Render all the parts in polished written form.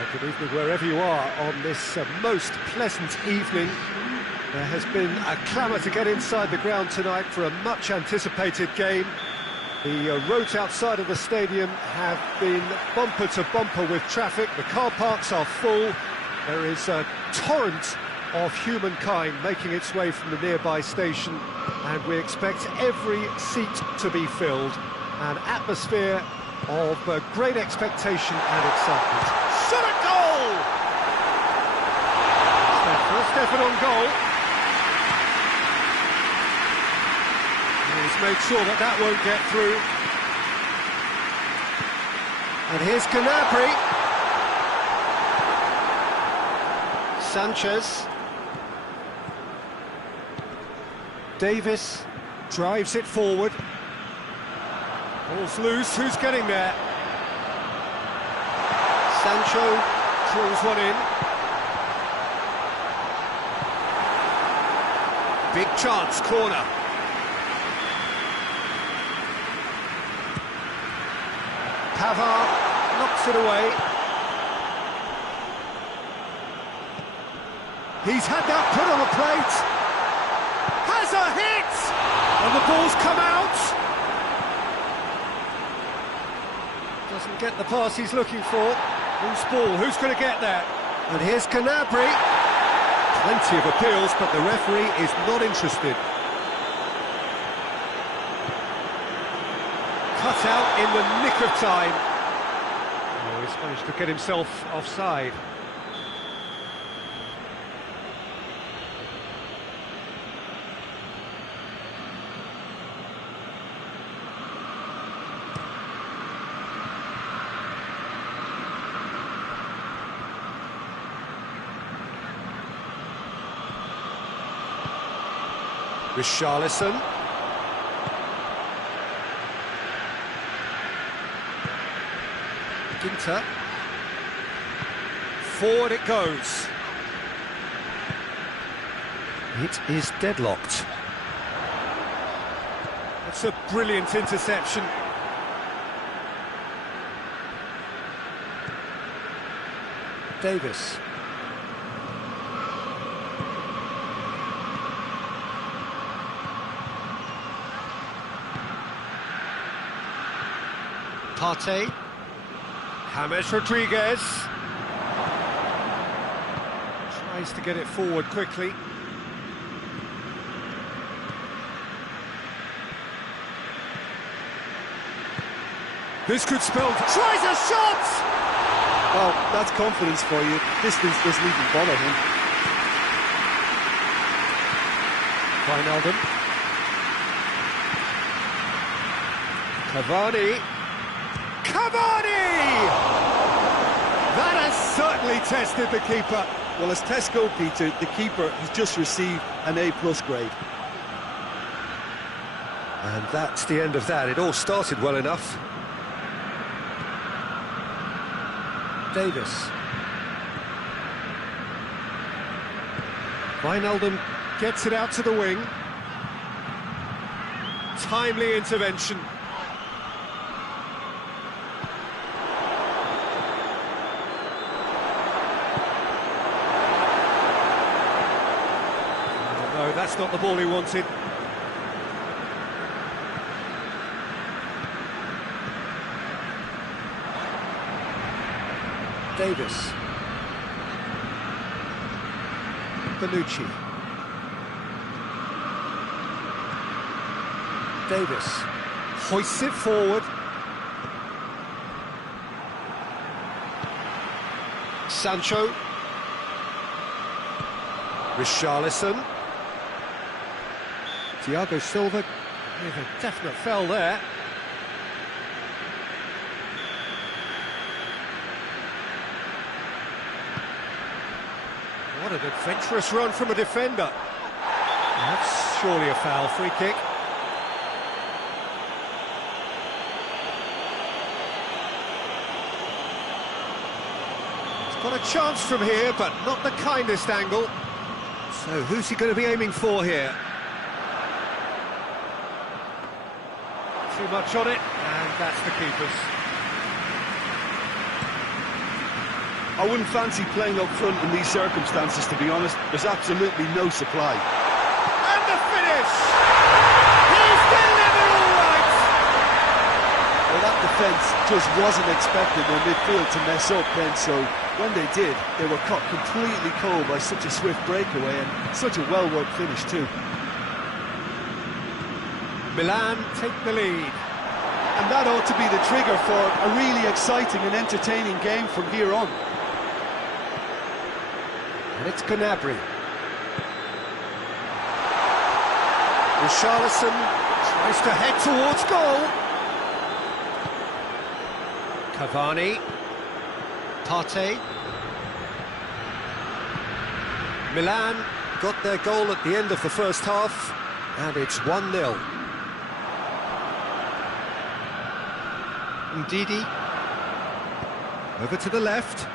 Good evening wherever you are on this most pleasant evening. There has been a clamour to get inside the ground tonight for a much anticipated game. The roads outside of the stadium have been bumper to bumper with traffic. The car parks are full. There is a torrent of humankind making its way from the nearby station, and we expect every seat to be filled. An atmosphere of great expectation and excitement. Shot at goal! Stefan on goal. He's made sure that that won't get through. And here's Gnabry. Sanchez. Davis drives it forward. Ball's loose, who's getting there? Sancho drills one in. Big chance, corner. Pavard knocks it away. He's had that put on a plate. Has a hit! And the ball's come out. Doesn't get the pass he's looking for. Loose ball, who's going to get there? And here's Gnabry. Plenty of appeals, but the referee is not interested. Cut out in the nick of time. Oh, he's managed to get himself offside. Richarlison. Ginter. Forward it goes. It is deadlocked. That's a brilliant interception. Davis. Partey. James Rodriguez tries to get it forward quickly. This could spell... Tries a shot! Well, that's confidence for you. Distance doesn't even bother him. Wijnaldum. Cavani. Cavani! That has certainly tested the keeper. Well, as Tesco, Peter, the keeper has just received an A+ grade. And that's the end of that. It all started well enough. Davis. Wijnaldum gets it out to the wing. Timely intervention. No, that's not the ball he wanted. Davis. Bonucci. Davis hoists it forward. Sancho. Richarlison. Thiago Silva with a definite foul there. What an adventurous run from a defender. That's surely a foul. Free kick. He's got a chance from here, but not the kindest angle. So who's he going to be aiming for here? Too much on it, and that's the keeper's. I wouldn't fancy playing up front in these circumstances, to be honest. There's absolutely no supply. And the finish! He's delivered all right! Well, that defence just wasn't expecting their midfield to mess up then, so when they did, they were caught completely cold by such a swift breakaway and such a well-worked finish too. Milan take the lead. And that ought to be the trigger for a really exciting and entertaining game from here on. And it's Gnabry. Richarlison tries to head towards goal. Cavani. Partey. Milan got their goal at the end of the first half, and it's 1-0. Ndidi. Over to the left.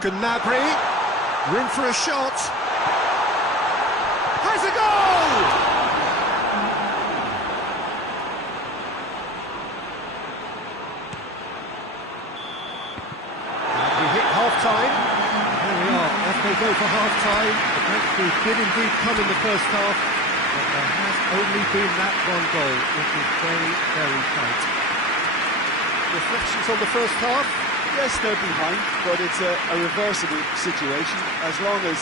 Gnabry. Room for a shot. Has a goal! And we hit half-time. There we are, off they go for half-time. The breakthrough did indeed come in the first half, but there has only been that one goal, which is very, very tight. Reflections on the first half? Yes, they're behind, but it's a reversible situation. As long as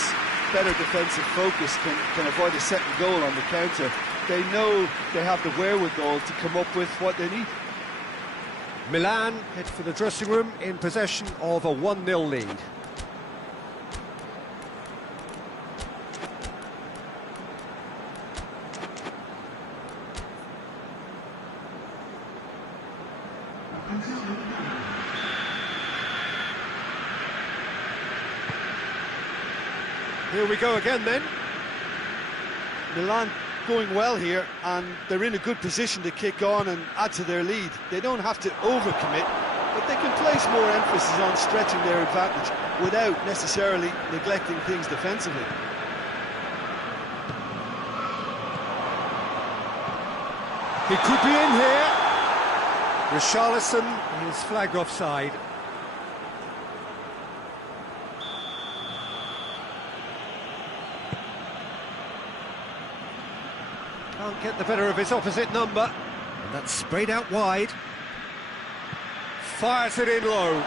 better defensive focus can avoid a second goal on the counter, they know they have the wherewithal to come up with what they need. Milan head for the dressing room in possession of a 1-0 lead. Here we go again then. Milan going well here, and they're in a good position to kick on and add to their lead. They don't have to overcommit, but they can place more emphasis on stretching their advantage without necessarily neglecting things defensively. He could be in here. Richarlison is flagged offside. Can't get the better of his opposite number. And that's sprayed out wide. Fires it in low.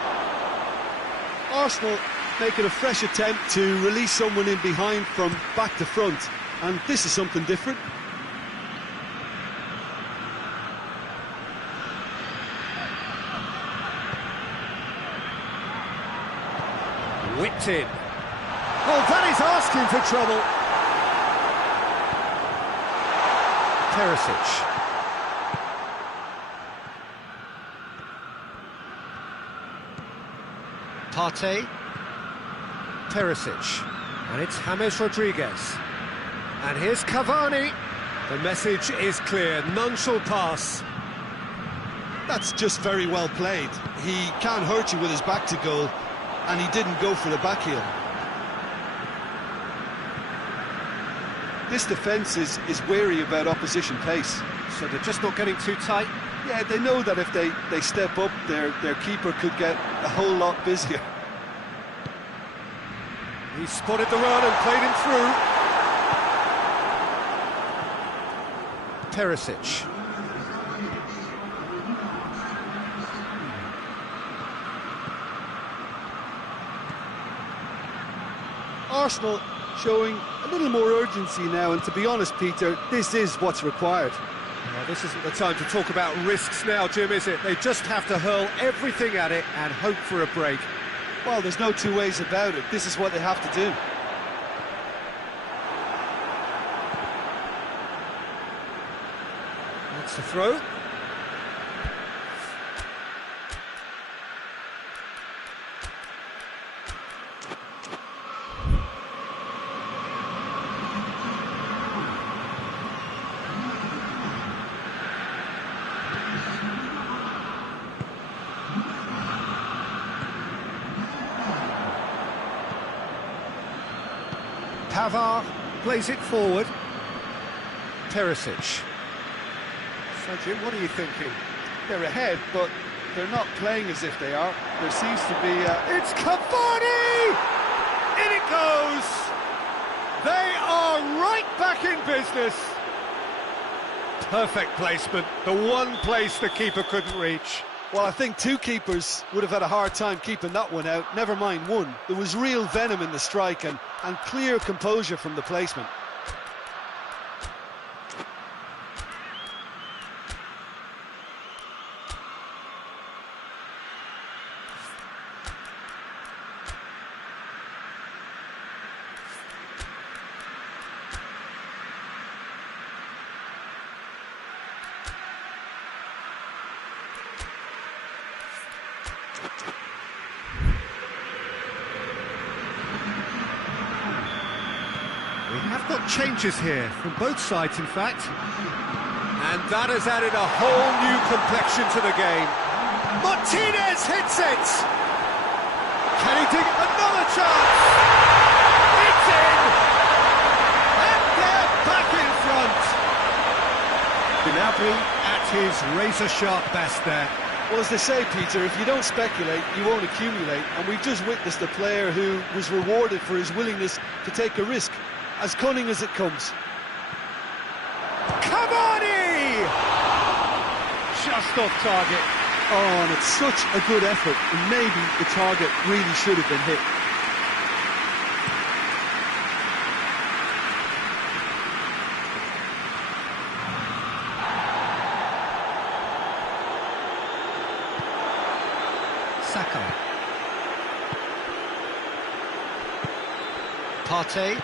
Arsenal making a fresh attempt to release someone in behind from back to front, and this is something different. Whipped in. Well, that is asking for trouble. Perisic. Partey. Perisic. And it's James Rodriguez. And here's Cavani. The message is clear, none shall pass. That's just very well played. He can't hurt you with his back to goal, and he didn't go for the back heel. This defence is wary about opposition pace. So they're just not getting too tight? Yeah, they know that if they step up, their keeper could get a whole lot busier. He spotted the run and played him through. Perisic. Arsenal showing a little more urgency now, and to be honest, Peter, this is what's required. Well, this isn't the time to talk about risks now, Jim, is it? They just have to hurl everything at it and hope for a break. Well, there's no two ways about it. This is what they have to do. That's the throw. Pavard plays it forward. Perisic. So, Jim, what are you thinking? They're ahead, but they're not playing as if they are. There seems to be It's Cavani! In it goes! They are right back in business. Perfect placement, the one place the keeper couldn't reach. Well, I think two keepers would have had a hard time keeping that one out, never mind one. There was real venom in the strike and clear composure from the placement. We have got changes here, from both sides in fact. And that has added a whole new complexion to the game. Martinez hits it! Can he dig another chance? It's in! And they're back in front! Gnabry at his razor-sharp best there. Well, as they say, Peter, if you don't speculate, you won't accumulate. And we've just witnessed a player who was rewarded for his willingness to take a risk, as cunning as it comes. Cavani! Just off target. Oh, and it's such a good effort, and maybe the target really should have been hit. Saka. Partey.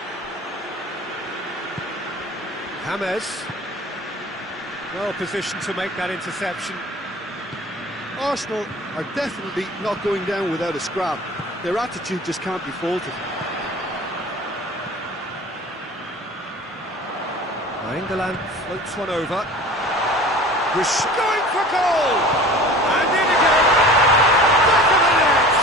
James. Well positioned to make that interception. Arsenal are definitely not going down without a scrap. Their attitude just can't be faulted. England floats one over. Going for goal! And in again! Back of the net!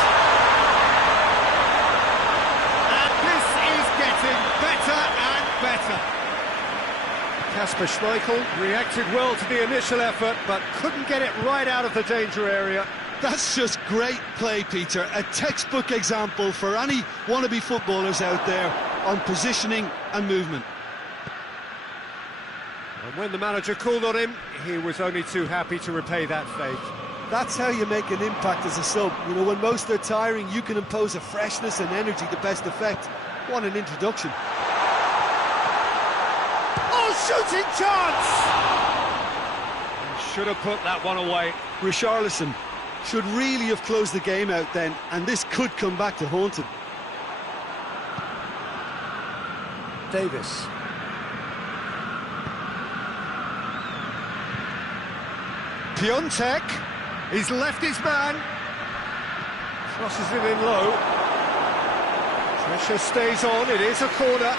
And this is getting better and better. Kasper Schmeichel reacted well to the initial effort, but couldn't get it right out of the danger area. That's just great play, Peter. A textbook example for any wannabe footballers out there on positioning and movement. And when the manager called on him, he was only too happy to repay that faith. That's how you make an impact as a sub. You know, when most are tiring, you can impose a freshness and energy to best effect. What an introduction. Shooting chance! Should have put that one away. Richarlison should really have closed the game out then, and this could come back to haunt him. Davis. Piontek. He's left his man. Crosses it in low. Pressure stays on. It is a corner.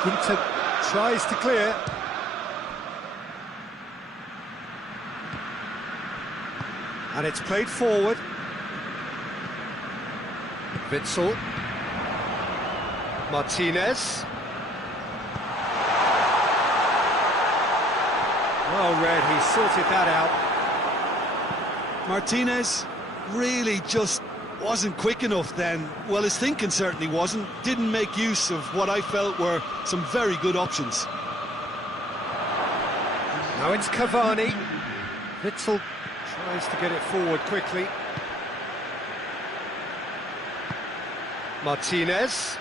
Ginter tries to clear. And it's played forward. Witsel. Martinez. Well read, he sorted that out. Martinez really just wasn't quick enough then. Well, his thinking certainly wasn't. Didn't make use of what I felt were some very good options. Now it's Cavani. Witsel tries to get it forward quickly. Martinez.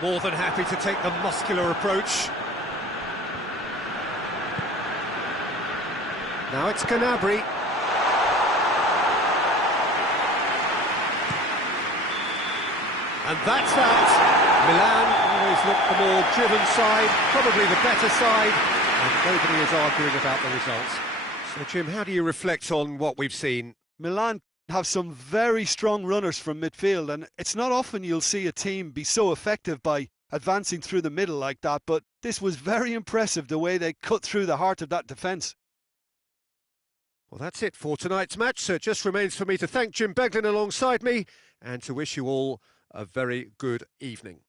More than happy to take the muscular approach. Now it's Gnabry. And that's that. Milan always look the more driven side, probably the better side, and nobody is arguing about the results. So, Jim, how do you reflect on what we've seen? Milan have some very strong runners from midfield, and it's not often you'll see a team be so effective by advancing through the middle like that, but this was very impressive the way they cut through the heart of that defence. Well, that's it for tonight's match, so it just remains for me to thank Jim Beglin alongside me and to wish you all a very good evening.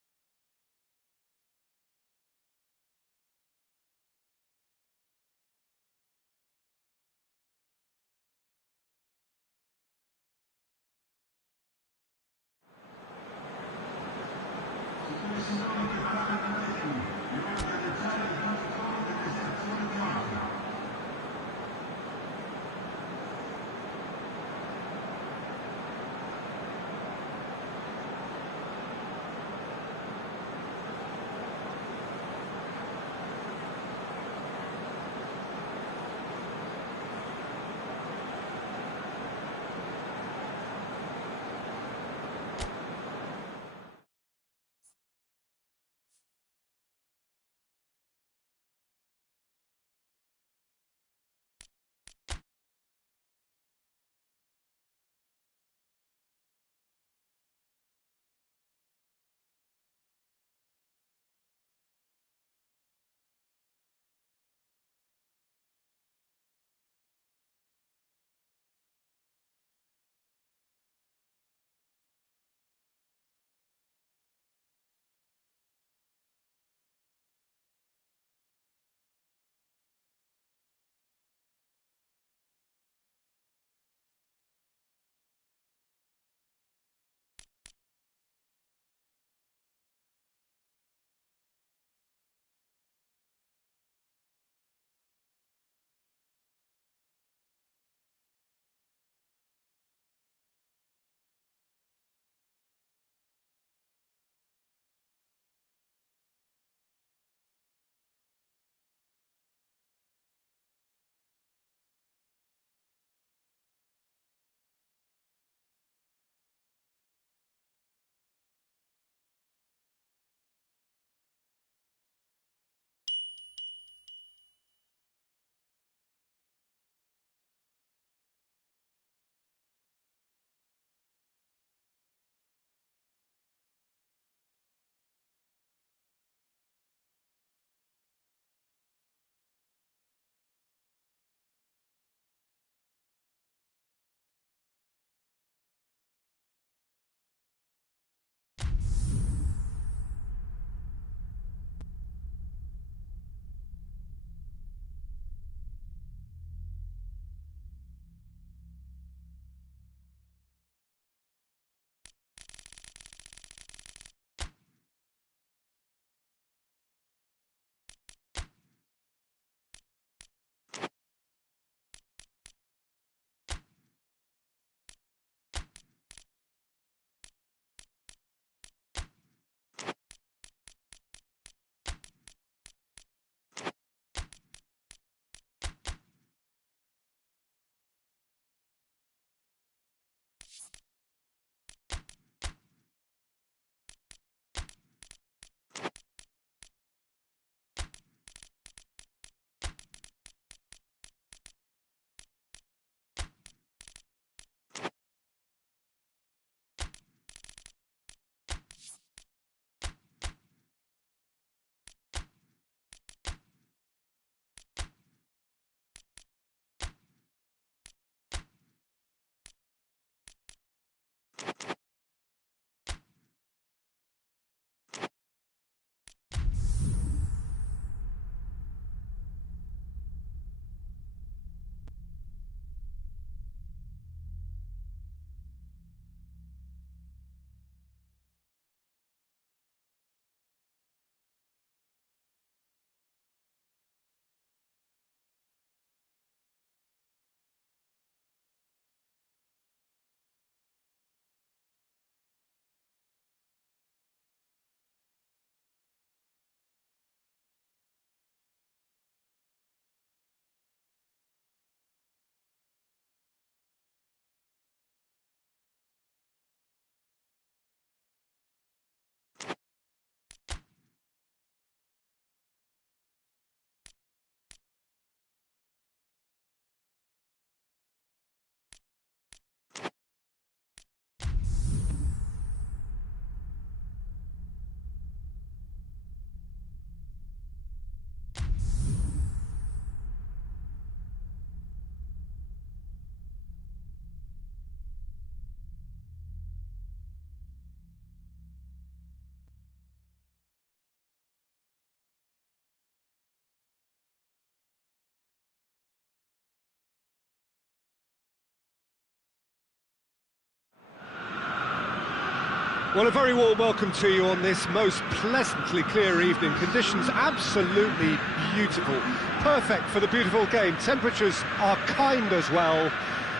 Well, a very warm welcome to you on this most pleasantly clear evening. Conditions absolutely beautiful. Perfect for the beautiful game. Temperatures are kind as well.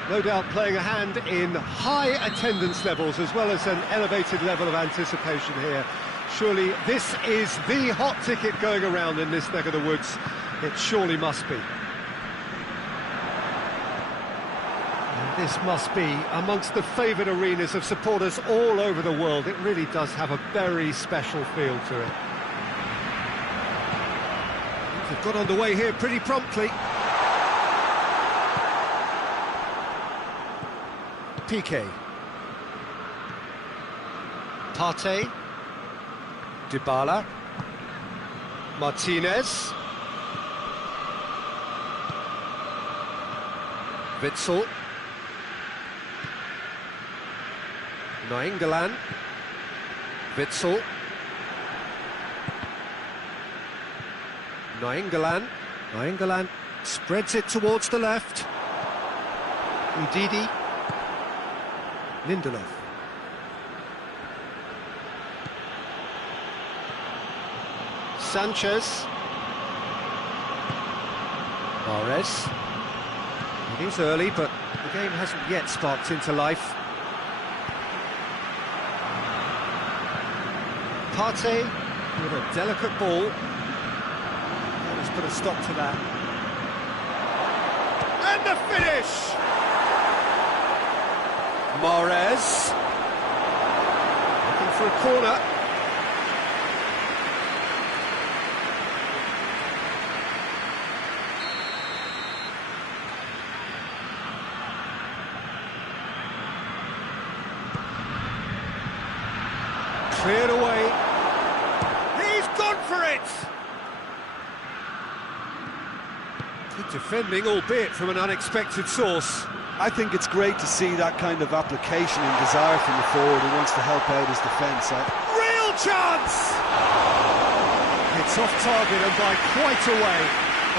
No doubt playing a hand in high attendance levels as well as an elevated level of anticipation here. Surely this is the hot ticket going around in this neck of the woods. It surely must be. This must be amongst the favoured arenas of supporters all over the world. It really does have a very special feel to it. They've got underway here pretty promptly. Piqué. Partey. Dybala. Martinez. Witsel. Nainggolan, Witsel, Nainggolan spreads it towards the left, Ndidi, Lindelof, Sanchez, Mahrez. It is early, but the game hasn't yet sparked into life. Partey with a delicate ball. Let's put a stop to that. And the finish! Mahrez. Looking for a corner. Cleared away. For it! Good defending, albeit from an unexpected source. I think it's great to see that kind of application and desire from the forward who wants to help out his defence. Real chance! It's off target and by quite a way.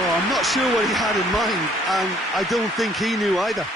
Oh, I'm not sure what he had in mind, and I don't think he knew either.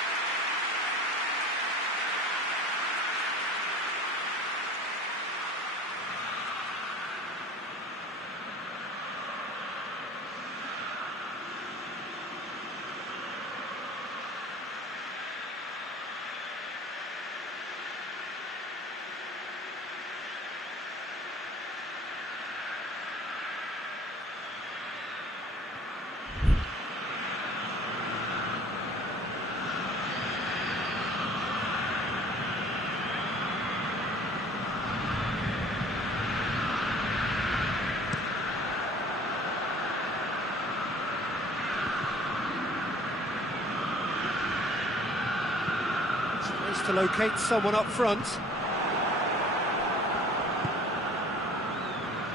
To locate someone up front.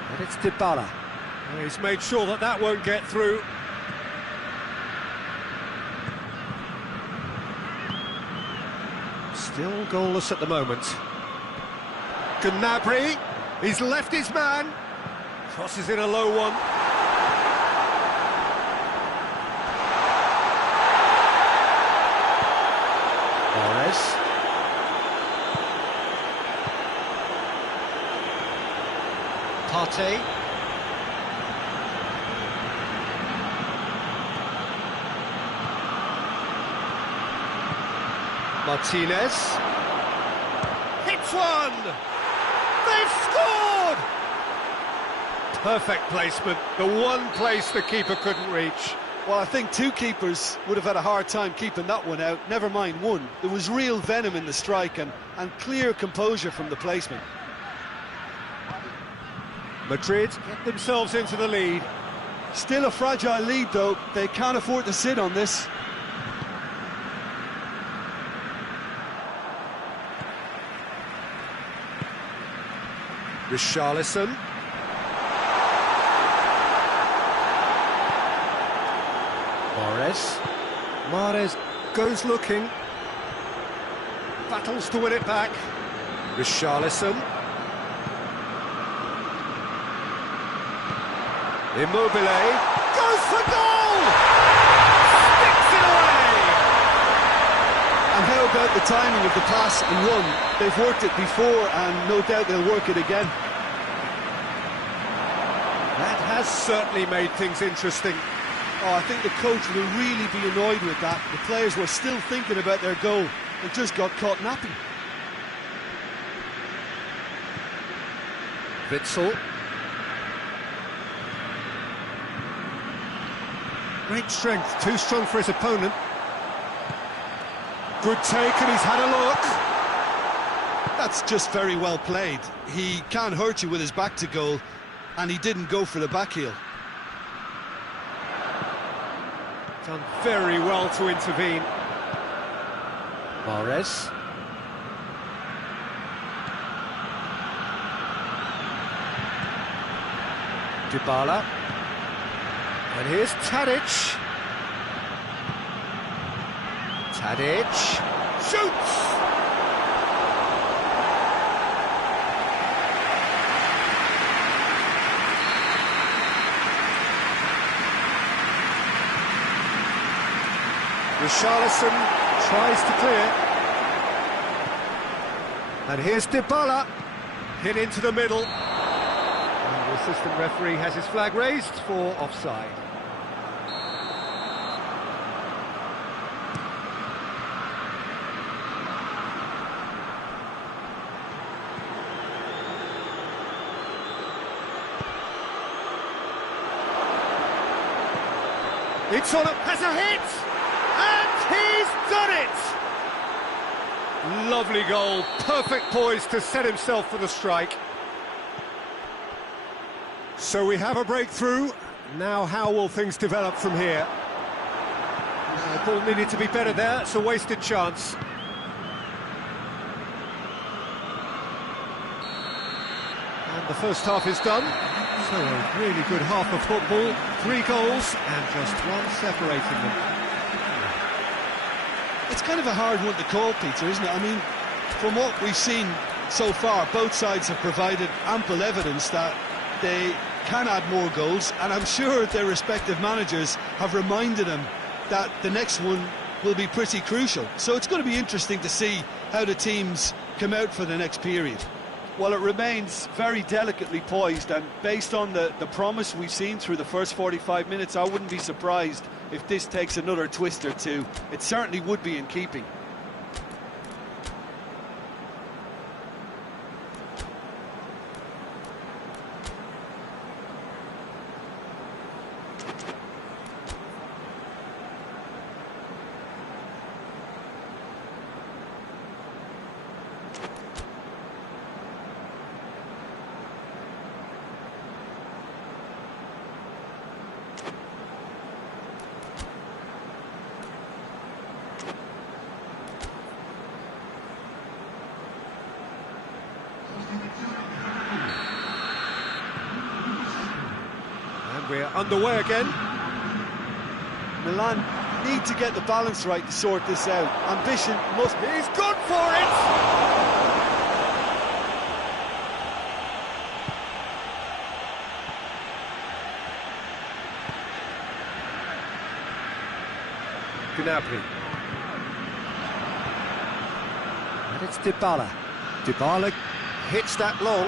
And it's Dybala. He's made sure that that won't get through. Still goalless at the moment. Gnabry, he's left his man. Crosses in a low one. Mahrez. Partey. Martinez. Hits one! They've scored! Perfect placement, the one place the keeper couldn't reach. Well, I think two keepers would have had a hard time keeping that one out, never mind one. There was real venom in the strike and clear composure from the placement. Madrid get themselves into the lead. Still a fragile lead, though. They can't afford to sit on this. Richarlison. Mahrez goes looking. Battles to win it back. Richarlison. Immobile goes for goal! Sticks it away! And how about the timing of the pass and run? They've worked it before, and no doubt they'll work it again. That has certainly made things interesting. Oh, I think the coach will really be annoyed with that. The players were still thinking about their goal. They just got caught napping. Witsel. Great strength, too strong for his opponent. Good take, and he's had a look. That's just very well played. He can't hurt you with his back to goal, and he didn't go for the back heel. Done very well to intervene. Mahrez. Dybala. And here's Tadic. Tadic shoots! Richarlison tries to clear. And here's Dybala. Hit into the middle. And the assistant referee has his flag raised for offside. It's on, has a hit, and he's done it! Lovely goal, perfect poise to set himself for the strike. So we have a breakthrough. Now how will things develop from here? The ball needed to be better there, it's a wasted chance. And the first half is done. So a really good half of football, 3 goals and just one separating them. It's kind of a hard one to call, Peter, isn't it? I mean, from what we've seen so far, both sides have provided ample evidence that they can add more goals, and I'm sure their respective managers have reminded them that the next one will be pretty crucial. So it's going to be interesting to see how the teams come out for the next period. Well, it remains very delicately poised, and based on the promise we've seen through the first 45 minutes, I wouldn't be surprised if this takes another twist or two. It certainly would be in keeping. And we're underway again. Milan need to get the balance right to sort this out. Ambition must... He's gone for it! Gnabry. And it's Dybala. Dybala hits that long.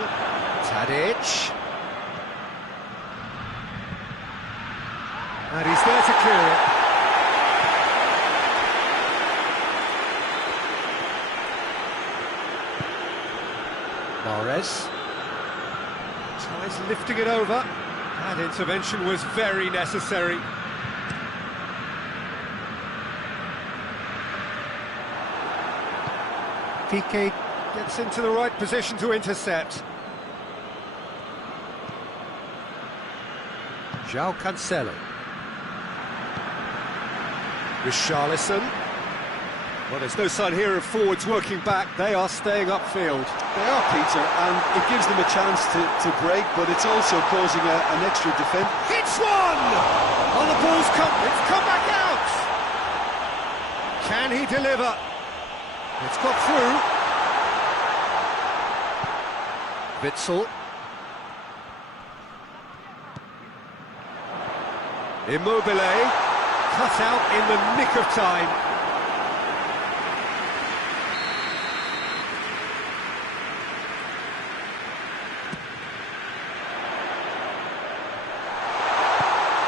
Tadic. And he's there to clear it. Mahrez. Tries lifting it over. That intervention was very necessary. Piqué gets into the right position to intercept. João Cancelo. Richarlison. Well, there's no sign here of forwards working back. They are staying upfield. They are, Peter, and it gives them a chance to break, but it's also causing an extra defence. Hits one! On the ball's it's come back out! Can he deliver? It's got through. Witsel. Immobile. Cut out in the nick of time.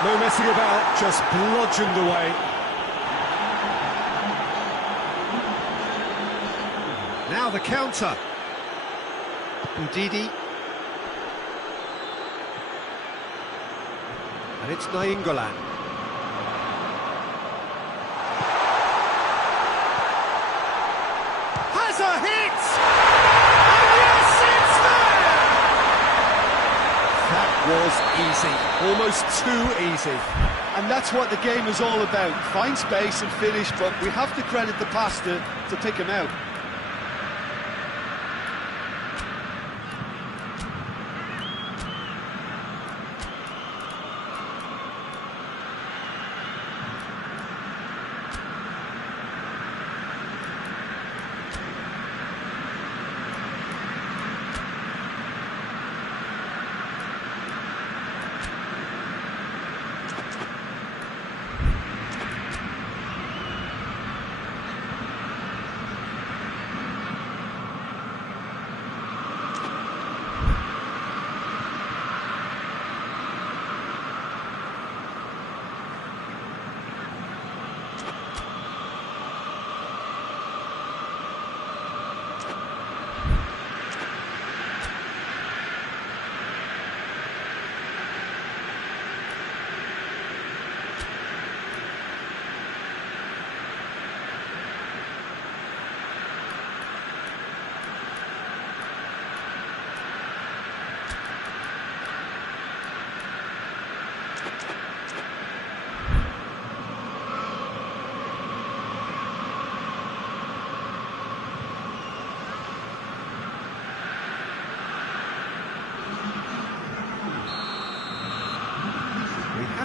No messing about, just bludgeoned away. Now the counter. Ndidi. And it's Nainggolan. Has a hit! And yes, it's there! That was easy, almost too easy. And that's what the game is all about. Find space and finish, but we have to credit the pass to pick him out.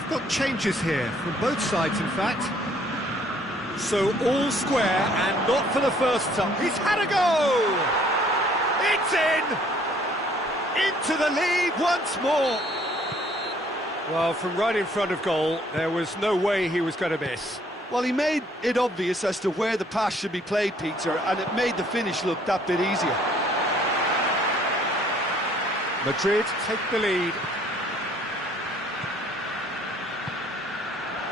Got changes here from both sides, in fact. So all square and not for the first time. He's had a go! It's in! Into the lead once more. Well, from right in front of goal, there was no way he was going to miss. Well, he made it obvious as to where the pass should be played, Peter, and it made the finish look that bit easier. Madrid take the lead.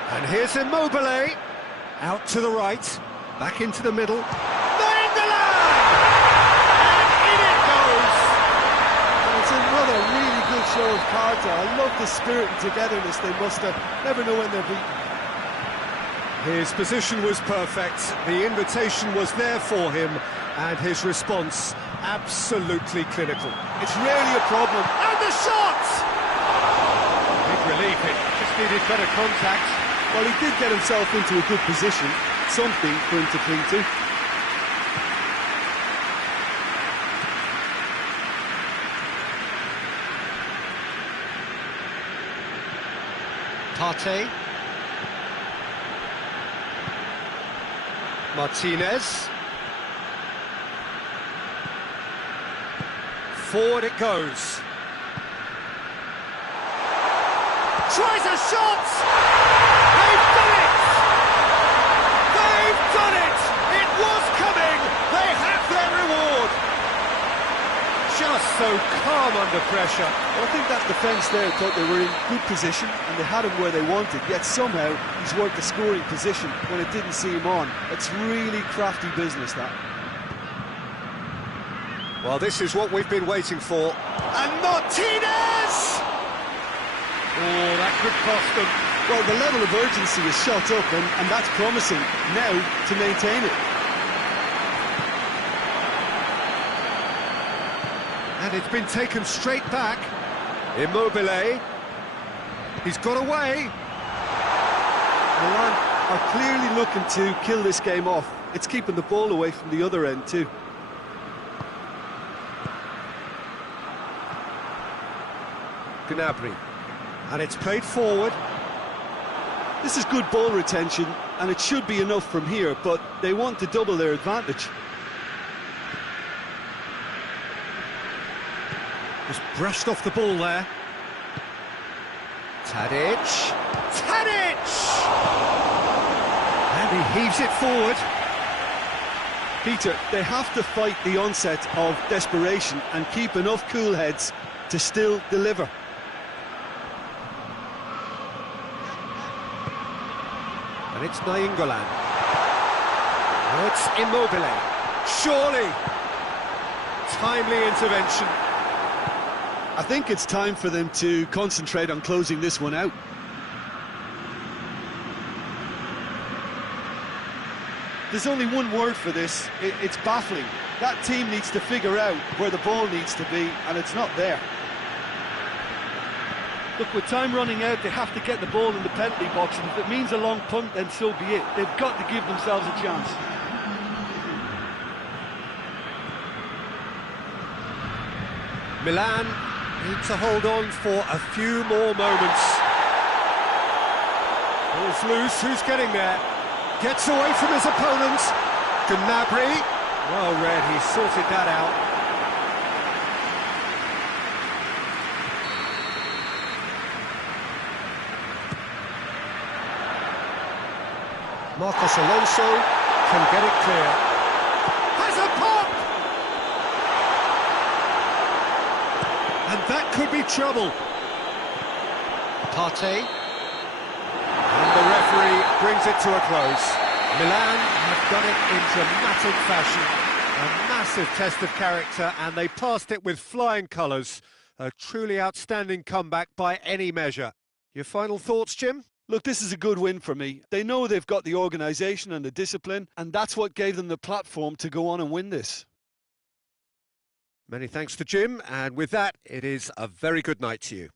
And here's Immobile, out to the right, back into the middle. Nainggolan! And in it goes! And it's another really good show of character. I love the spirit and togetherness they muster. Never know when they're beaten. His position was perfect, the invitation was there for him, and his response absolutely clinical. It's rarely a problem. And the shot! Big relief, it just needed better contact. Well, he did get himself into a good position, something for him to cling to. Partey. Martinez. Forward it goes. Tries a shot! They've done it! They've done it! It was coming! They have their reward! Just so calm under pressure. Well, I think that defence there thought they were in good position and they had him where they wanted, yet somehow he's worked the scoring position when it didn't see him on. It's really crafty business, that. Well, this is what we've been waiting for. And Martinez! Oh, that could cost them. Well, the level of urgency is shot up, and that's promising now to maintain it. And it's been taken straight back. Immobile. He's got away. Milan are clearly looking to kill this game off. It's keeping the ball away from the other end too. Gnabry. And it's played forward. This is good ball retention, and it should be enough from here, but they want to double their advantage. Just brushed off the ball there. Tadic. Tadic! And he heaves it forward. Peter, they have to fight the onset of desperation and keep enough cool heads to still deliver. And it's Nainggolan. It's Immobile. Surely! Timely intervention. I think it's time for them to concentrate on closing this one out. There's only one word for this, it's baffling. That team needs to figure out where the ball needs to be, and it's not there. Look, with time running out, they have to get the ball in the penalty box, and if it means a long punt, then so be it. They've got to give themselves a chance. Milan need to hold on for a few more moments. Ball's loose, who's getting there? Gets away from his opponent. Gnabry, well read, he sorted that out. Marcos Alonso can get it clear. Has a pop! And that could be trouble. Partey. And the referee brings it to a close. Milan have done it in dramatic fashion. A massive test of character, and they passed it with flying colours. A truly outstanding comeback by any measure. Your final thoughts, Jim? Look, this is a good win for me. They know they've got the organisation and the discipline, and that's what gave them the platform to go on and win this. Many thanks to Jim, and with that, it is a very good night to you.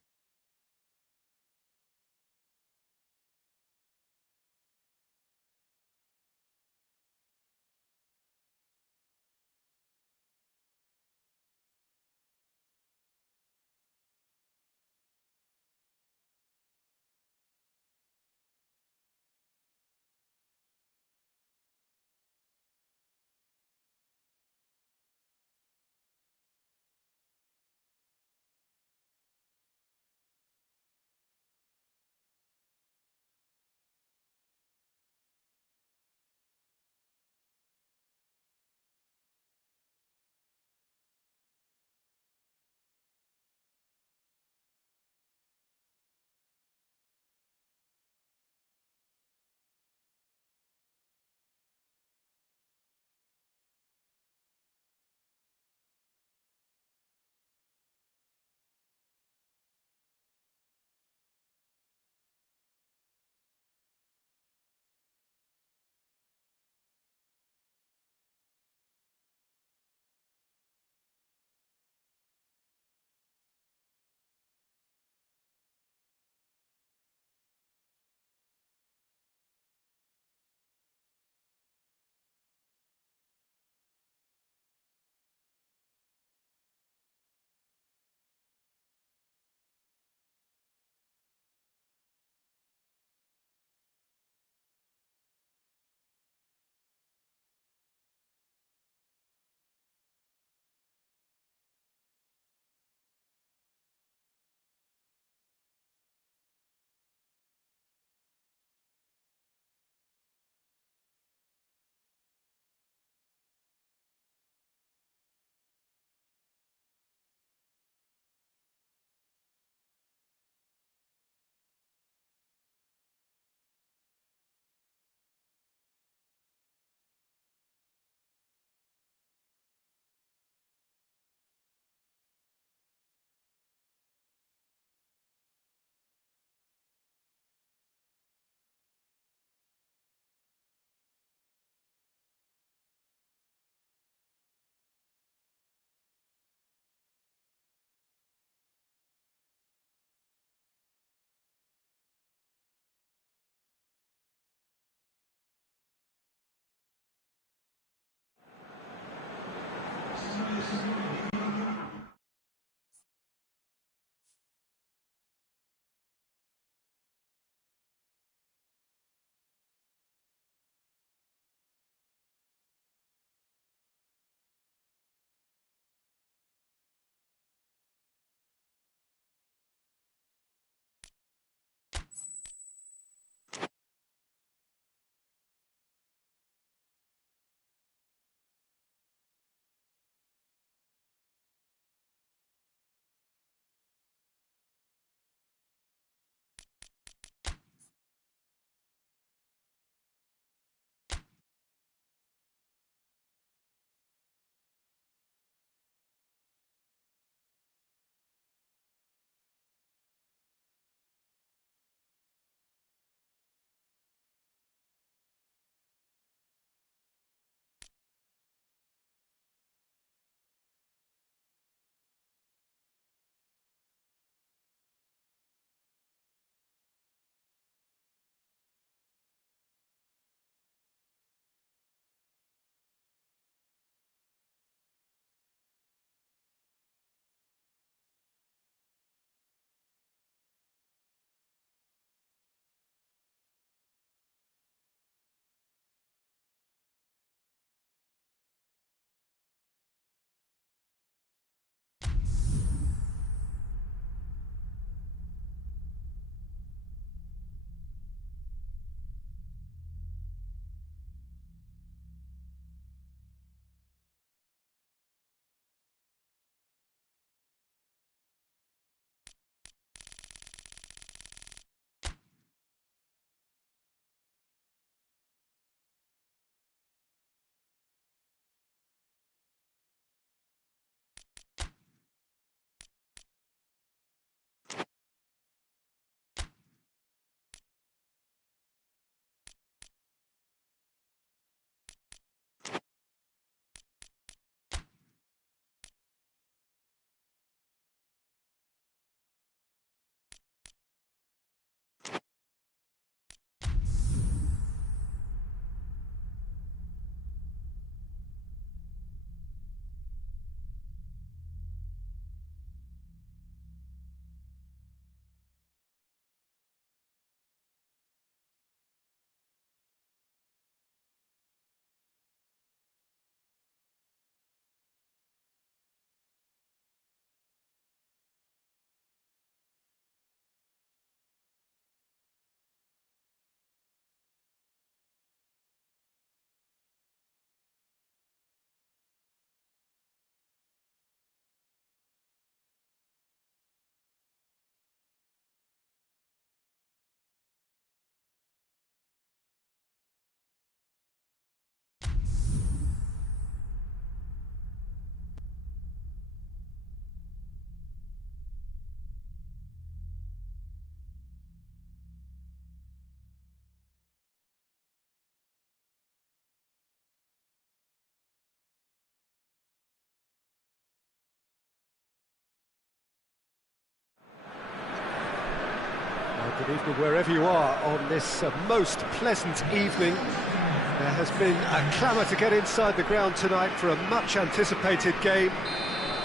Wherever you are on this most pleasant evening, there has been a clamour to get inside the ground tonight for a much-anticipated game.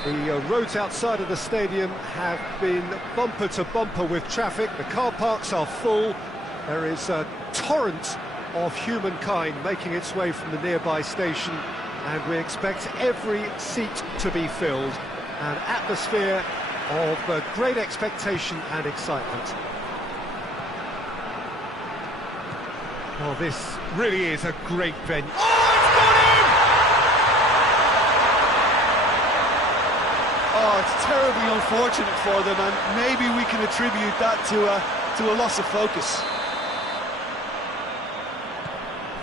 The roads outside of the stadium have been bumper to bumper with traffic. The car parks are full. There is a torrent of humankind making its way from the nearby station, and we expect every seat to be filled. An atmosphere of great expectation and excitement. Well, this really is a great venue. Oh, it's gone in! Oh, it's terribly unfortunate for them, and maybe we can attribute that to a loss of focus.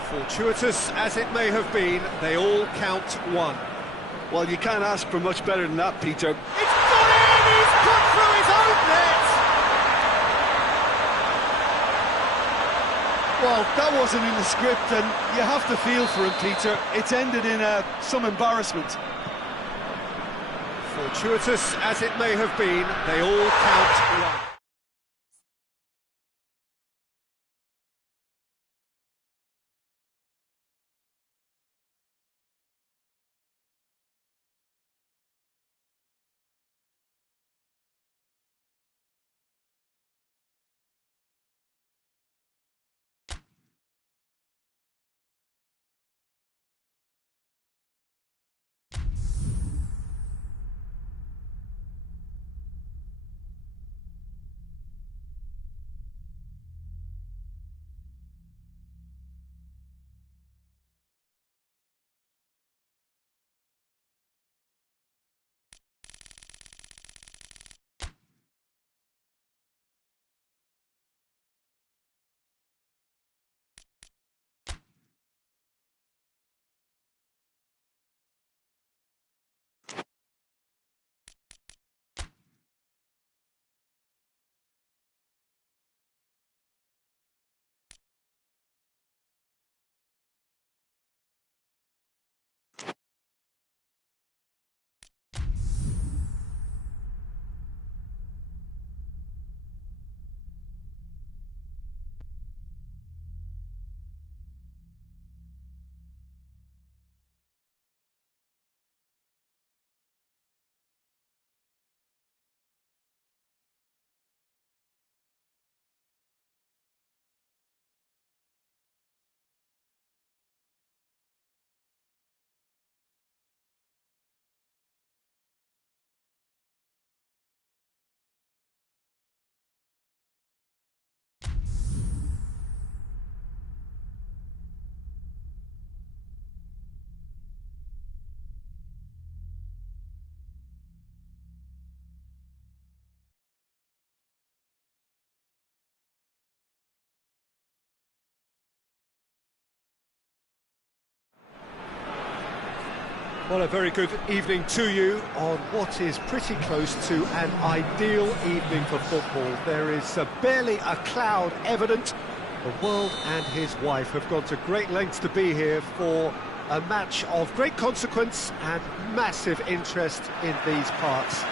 Fortuitous as it may have been, they all count one. Well, you can't ask for much better than that, Peter. It's gone in! He's put through his own net! Well, that wasn't in the script, and you have to feel for him, Peter. It's ended in some embarrassment. Fortuitous as it may have been, they all count one. Well, a very good evening to you on what is pretty close to an ideal evening for football. There is barely a cloud evident. The world and his wife have gone to great lengths to be here for a match of great consequence and massive interest in these parts.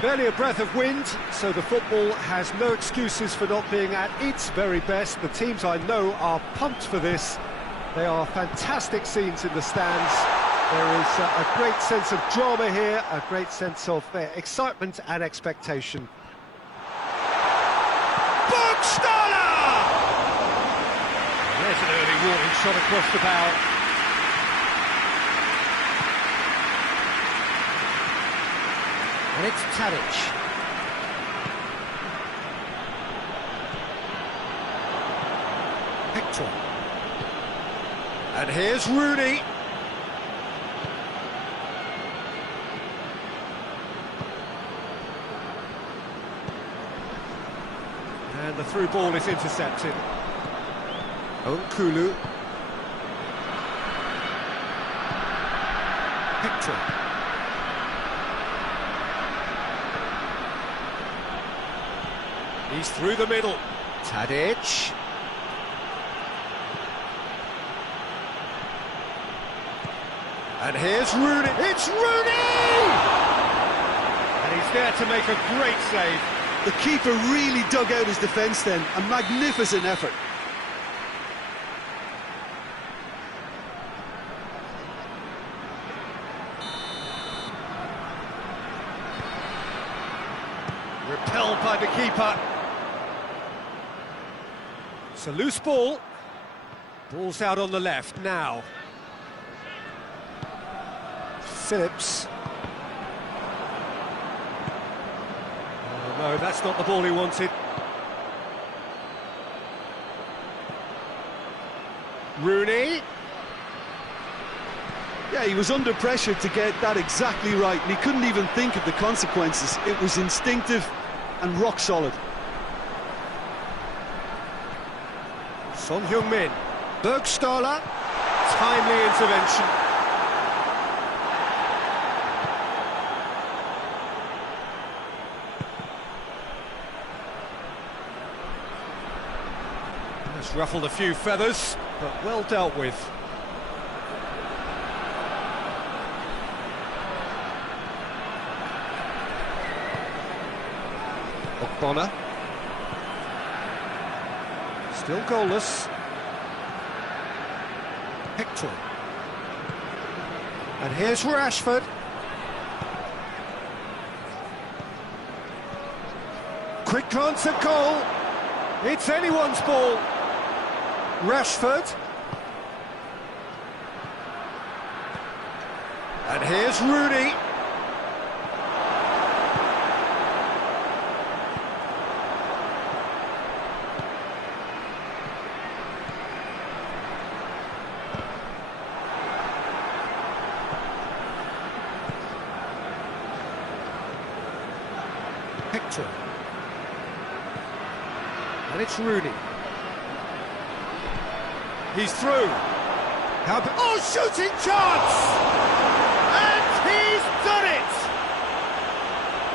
Barely a breath of wind, so the football has no excuses for not being at its very best. The teams I know are pumped for this. They are fantastic scenes in the stands. There is a great sense of drama here, a great sense of excitement and expectation. Burgstaller! There's an early warning shot across the bow. And it's Tadic. Hector. And here's Rooney. And the through ball is intercepted. Nkulu. Hector. He's through the middle. Tadic. And here's Rooney. It's Rooney! And he's there to make a great save. The keeper really dug out his defence then. A magnificent effort. Repelled by the keeper. It's a loose ball. Ball's out on the left now. Phillips. Oh, no, that's not the ball he wanted. Rooney. Yeah, he was under pressure to get that exactly right, and he couldn't even think of the consequences. It was instinctive and rock solid. Son Heung-min. Bergstaller. Timely intervention. That's ruffled a few feathers, but well dealt with. Ogbonna. Still goalless. Hector. And here's Rashford. Quick glance at goal. It's anyone's ball. Rashford. And here's Rooney. Hector. And it's Rooney. He's through. Oh, shooting chance! And he's done it!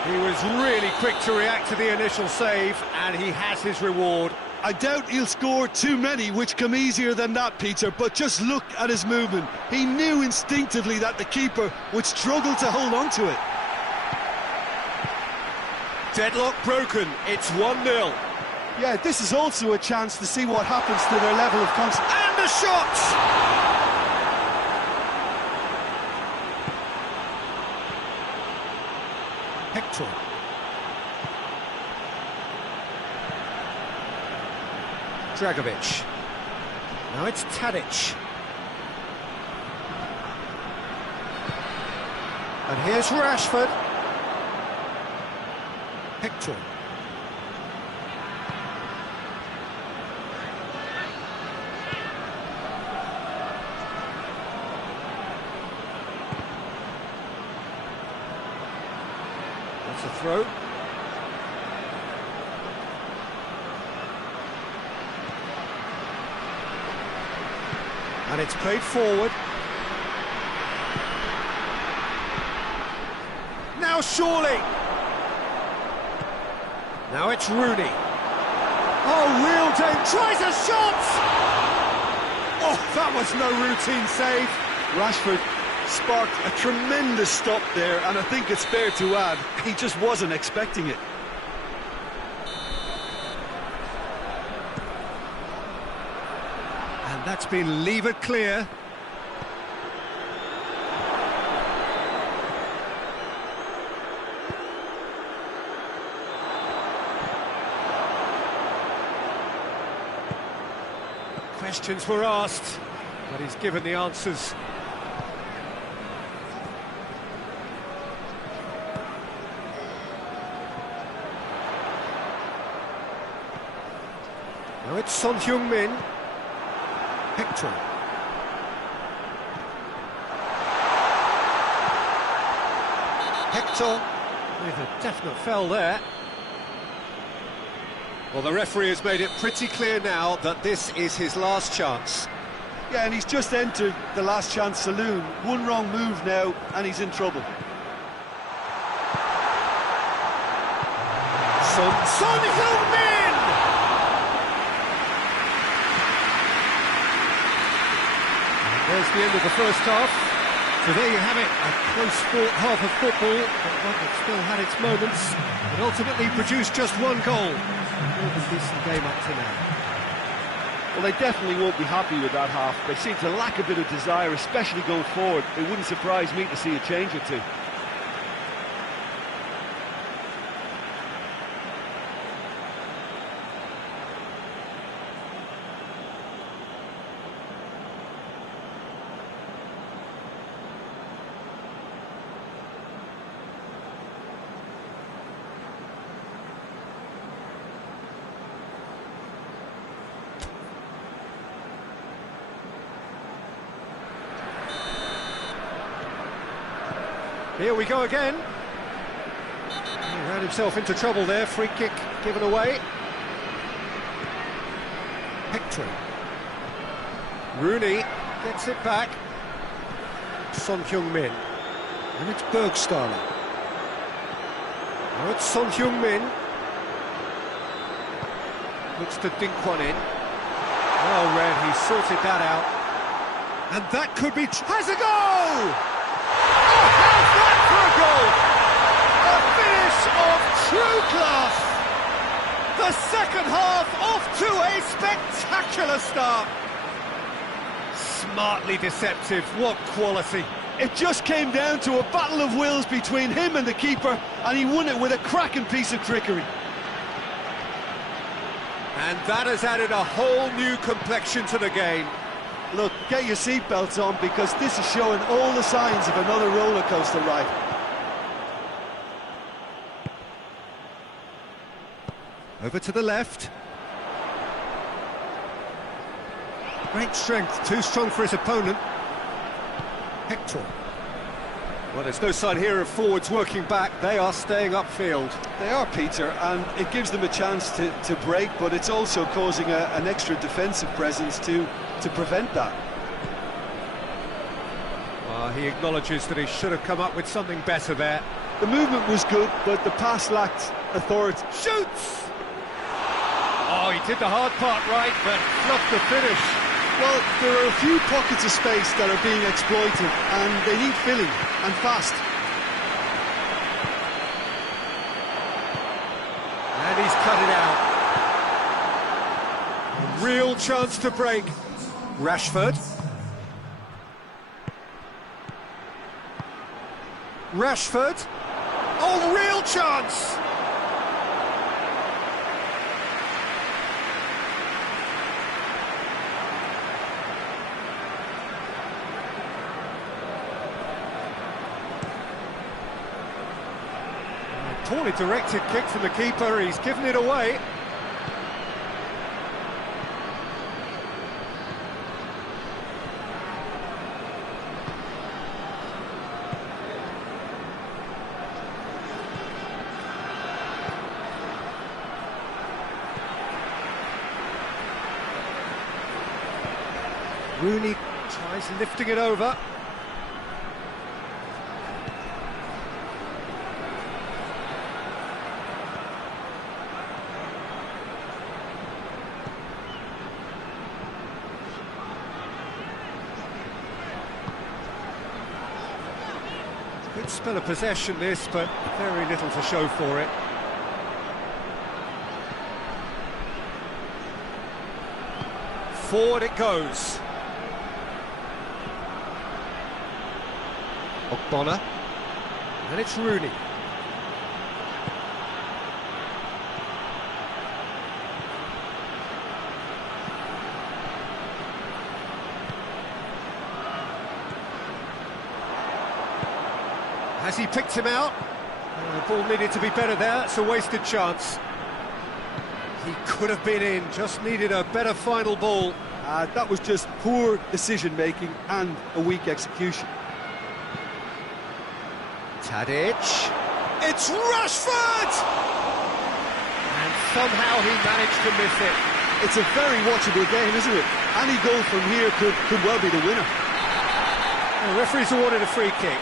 He was really quick to react to the initial save, and he has his reward. I doubt he'll score too many which come easier than that, Peter, but just look at his movement. He knew instinctively that the keeper would struggle to hold on to it. Deadlock broken, it's 1-0. Yeah, this is also a chance to see what happens to their level of concentration. And the shot! Hector. Dragovic. Now it's Tadic. And here's Rashford. Hector. That's a throw. And it's played forward. Now surely. Now it's Rooney. Oh, real danger. Tries a shot! Oh, that was no routine save. Rashford sparked a tremendous stop there, and I think it's fair to add, he just wasn't expecting it. And that's been levered clear. Questions were asked, but he's given the answers. Now it's Son Heung-min. Hector. Hector with a definite foul there. Well, the referee has made it pretty clear now that this is his last chance. Yeah, and he's just entered the last chance saloon. One wrong move now, and he's in trouble. Son Heung-min! There's the end of the first half. So there you have it, a close-fought half of football, but one that still had its moments, but ultimately produced just one goal. More than decent game up to now. Well, they definitely won't be happy with that half. They seem to lack a bit of desire, especially going forward. It wouldn't surprise me to see a change or two. Here we go again. He ran himself into trouble there, free kick given away. Hector. Rooney gets it back. Son Heung-min. And it's Bergstaller. Now it's Son Heung-min. Looks to dink one in. Well read, he sorted that out. And that could be... has a goal! For a goal! A finish of true class! The second half off to a spectacular start! Smartly deceptive, what quality! It just came down to a battle of wills between him and the keeper, and he won it with a cracking piece of trickery. And that has added a whole new complexion to the game. Look, get your seatbelts on, because this is showing all the signs of another roller coaster ride. Over to the left. Great strength, too strong for his opponent. Hector. Well, there's no sign here of forwards working back, they are staying upfield. They are, Peter, and it gives them a chance to break, but it's also causing an extra defensive presence to prevent that. He acknowledges that he should have come up with something better there. The movement was good, but the pass lacked authority. Shoots! Oh, he did the hard part right, but fluffed the finish. Well, there are a few pockets of space that are being exploited, and they need filling, and fast. And he's cut it out. A real chance to break. Rashford. Rashford. Oh, real chance! A poorly directed kick from the keeper, he's given it away. Rooney tries lifting it over. Good spell of possession this, but very little to show for it. Forward it goes. Ogbonna, and it's Rooney. Has he picked him out? The ball needed to be better there, it's a wasted chance. He could have been in, just needed a better final ball. That was just poor decision-making and a weak execution. Tadic, it's Rashford! And somehow he managed to miss it. It's a very watchable game, isn't it? Any goal from here could well be the winner. The referee's awarded a free kick.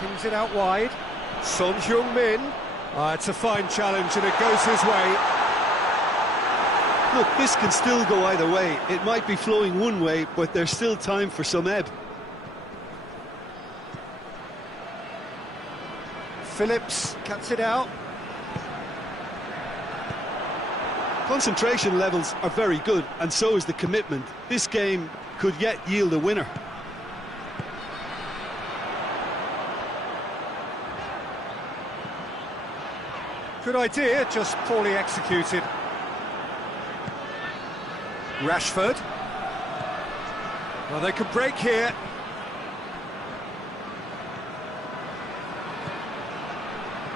Pings it out wide. Son Heung-min. It's a fine challenge and it goes his way. Look, this can still go either way. It might be flowing one way, but there's still time for some ebb. Phillips cuts it out. Concentration levels are very good, and so is the commitment. This game could yet yield a winner. Good idea, just poorly executed. Rashford. Well, they could break here.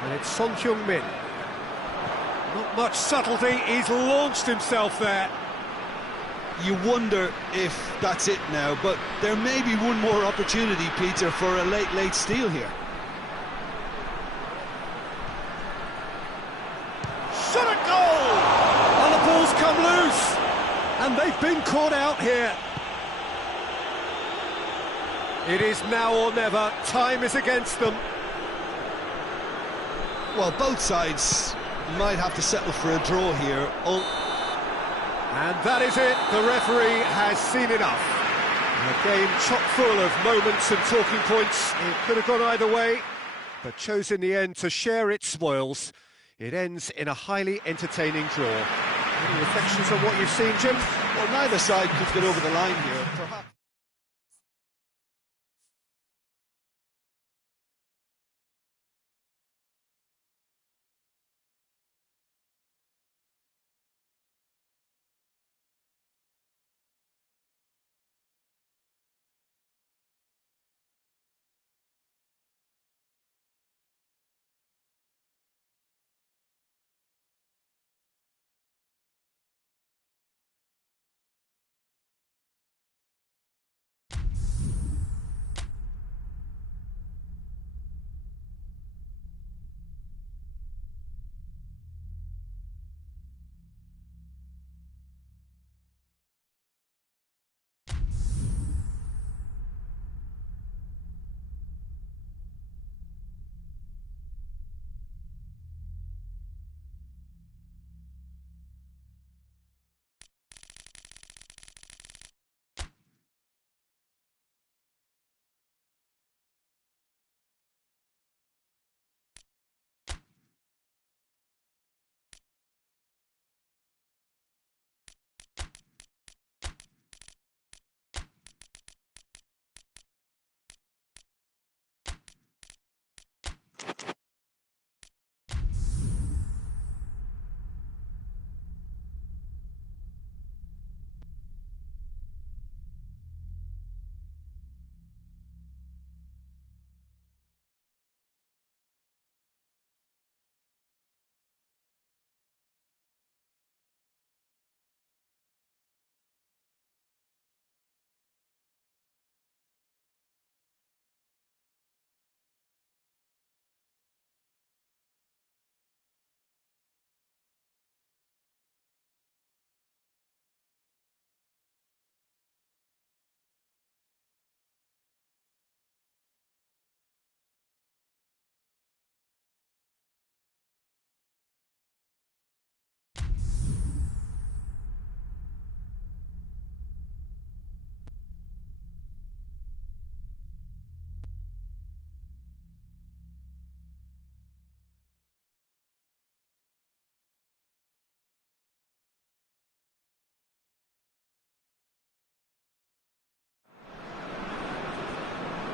And it's Son Heung-min. Not much subtlety, he's launched himself there. You wonder if that's it now, but there may be one more opportunity, Peter, for a late steal here. Shot a goal! And the ball's come loose, and they've been caught out here. It is now or never. Time is against them. Well, both sides might have to settle for a draw here. And that is it. The referee has seen enough. A game chock full of moments and talking points. It could have gone either way, but chose in the end to share its spoils. It ends in a highly entertaining draw. Any reflections on what you've seen, Jim? Well, neither side could get over the line here, perhaps.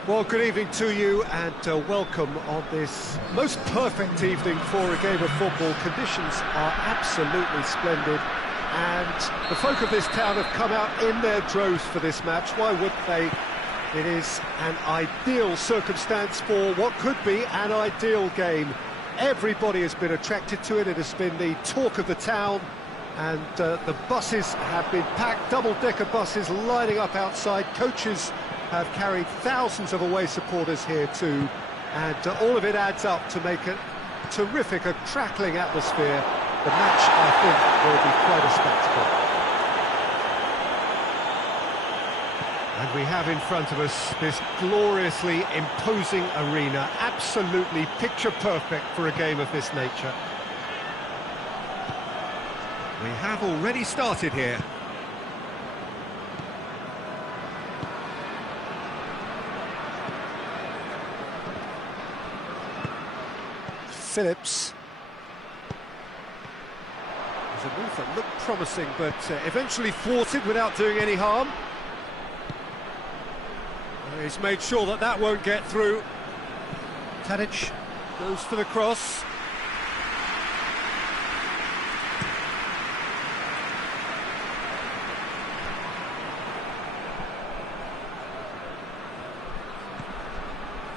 Well, good evening to you and welcome on this most perfect evening for a game of football. Conditions are absolutely splendid and the folk of this town have come out in their droves for this match. Why wouldn't they? It is an ideal circumstance for what could be an ideal game. Everybody has been attracted to it. It has been the talk of the town and the buses have been packed, double-decker buses lining up outside. Coaches have carried thousands of away supporters here too, and all of it adds up to make a terrific, a crackling atmosphere. The match, I think, will be quite a spectacle. And we have in front of us this gloriously imposing arena, absolutely picture perfect for a game of this nature. We have already started here. Phillips. There's a move that looked promising, but eventually thwarted without doing any harm. He's made sure that that won't get through. Tadic goes for the cross.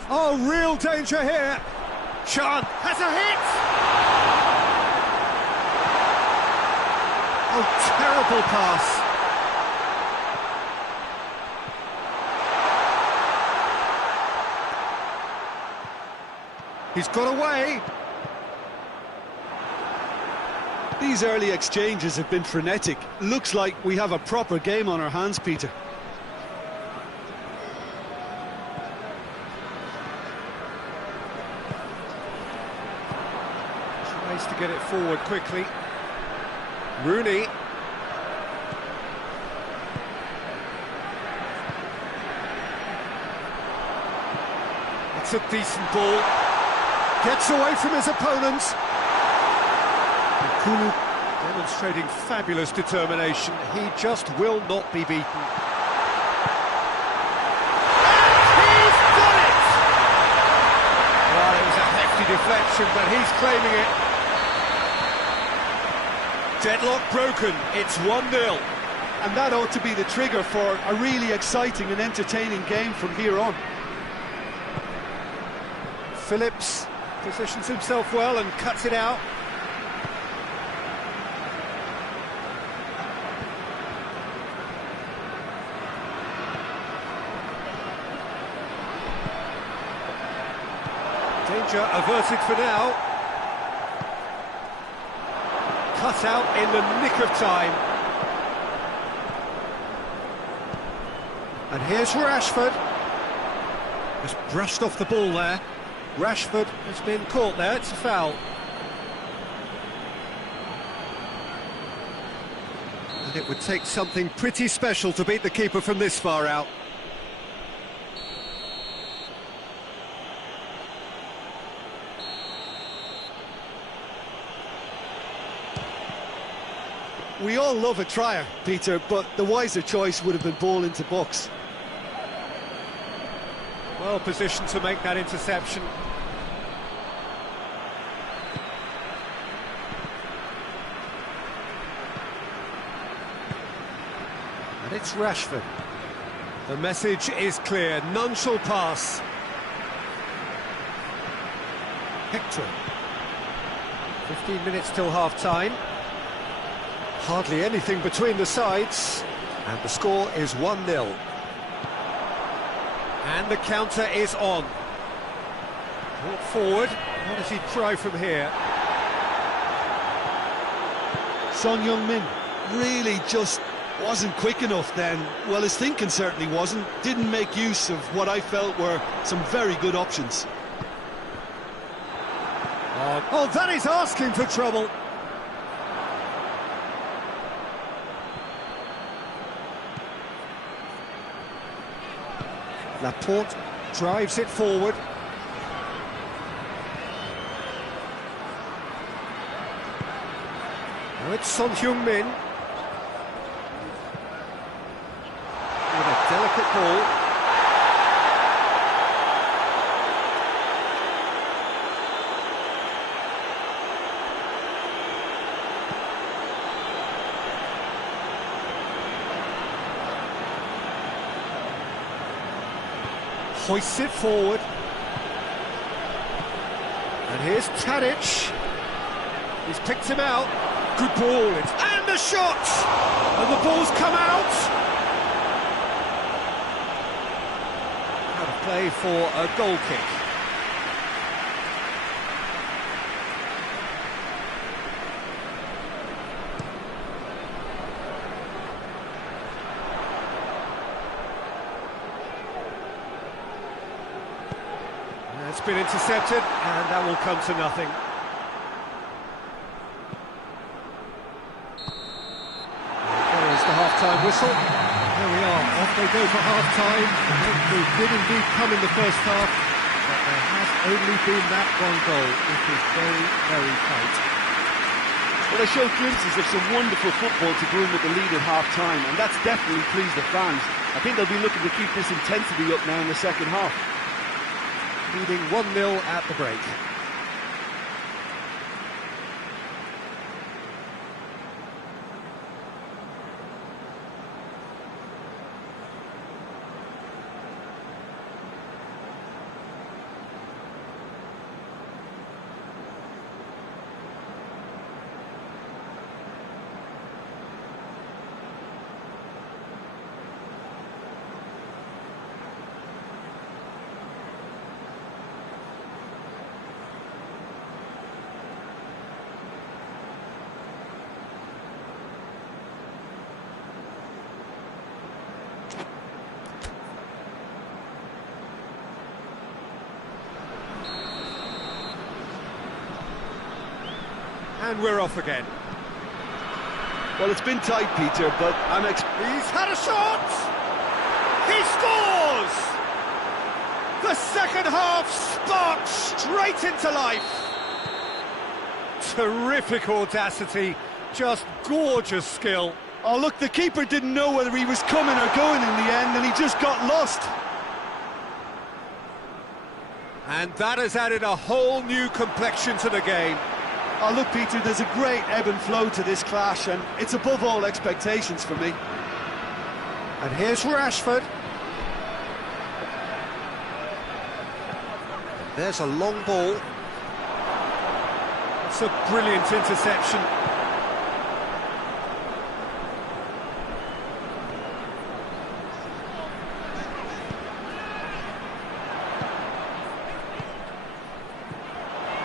Oh, real danger here. Chan has a hit! Oh, terrible pass. He's got away. These early exchanges have been frenetic. Looks like we have a proper game on our hands, Peter. Tries to get it forward quickly. Rooney. It's a decent ball. Gets away from his opponents. Kulu demonstrating fabulous determination. He just will not be beaten. He's got it! Well, it was a hefty deflection, but he's claiming it. Deadlock broken. It's 1-0. And that ought to be the trigger for a really exciting and entertaining game from here on. Phillips positions himself well and cuts it out. Danger averted for now. Cut out in the nick of time. And here's Rashford. Just brushed off the ball there. Rashford has been caught there, it's a foul. And it would take something pretty special to beat the keeper from this far out. We all love a trier, Peter, but the wiser choice would have been ball into box. Well positioned to make that interception. And it's Rashford. The message is clear, none shall pass. Hector. 15 minutes till half-time. Hardly anything between the sides. And the score is 1-0. And the counter is on. Brought forward. What does he try from here? Son Heung-min really just wasn't quick enough then. Well, his thinking certainly wasn't. Didn't make use of what I felt were some very good options. Oh, that is asking for trouble. Laporte drives it forward. Now it's Son Heung-min. With a delicate ball. Hoists it forward. And here's Tadic. He's picked him out. Good ball. And a shot! And the ball's come out. Out of play for a goal kick. It's been intercepted, and that will come to nothing. half-time whistle. There we are, off they go for half-time. They did indeed come in the first half, but there has only been that one goal, which is very, very tight. Well, they showed glimpses of some wonderful football to go in with the lead at half-time, and that's definitely pleased the fans. I think they'll be looking to keep this intensity up now in the second half. Leading 1-0 at the break. And we're off again. Well, it's been tight, Peter, but He's had a shot! He scores! The second half sparked straight into life. Terrific audacity, just gorgeous skill. oh, look, the keeper didn't know whether he was coming or going in the end, and he just got lost. And that has added a whole new complexion to the game. Oh, look, Peter, there's a great ebb and flow to this clash, and it's above all expectations for me. And here's Rashford. There's a long ball. It's a brilliant interception.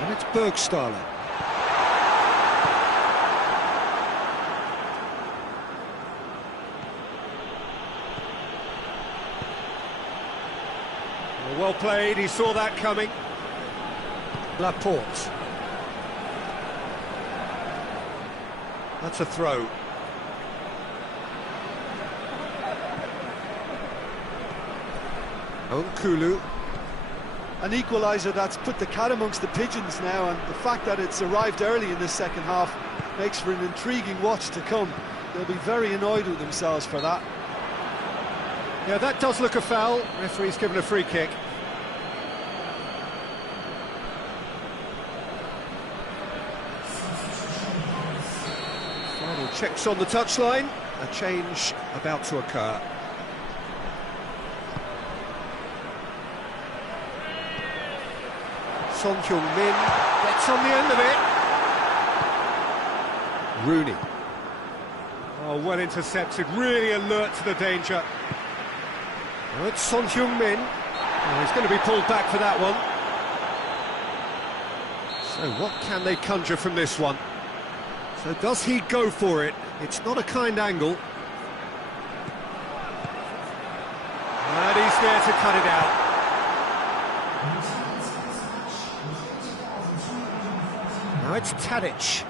And it's Bergstaller. Well played, he saw that coming. Laporte. That's a throw. Nkulu. An equaliser that's put the cat amongst the pigeons now, and the fact that it's arrived early in the second half makes for an intriguing watch to come. They'll be very annoyed with themselves for that. Yeah, that does look a foul. Referee's given a free kick. Final checks on the touchline. A change about to occur. Son Heung-min gets on the end of it. Rooney. Oh, well intercepted, really alert to the danger. Oh, it's Son Heung-min. Oh, he's going to be pulled back for that one. So what can they conjure from this one? So does he go for it? It's not a kind angle. And he's there to cut it out. Now it's Tadic.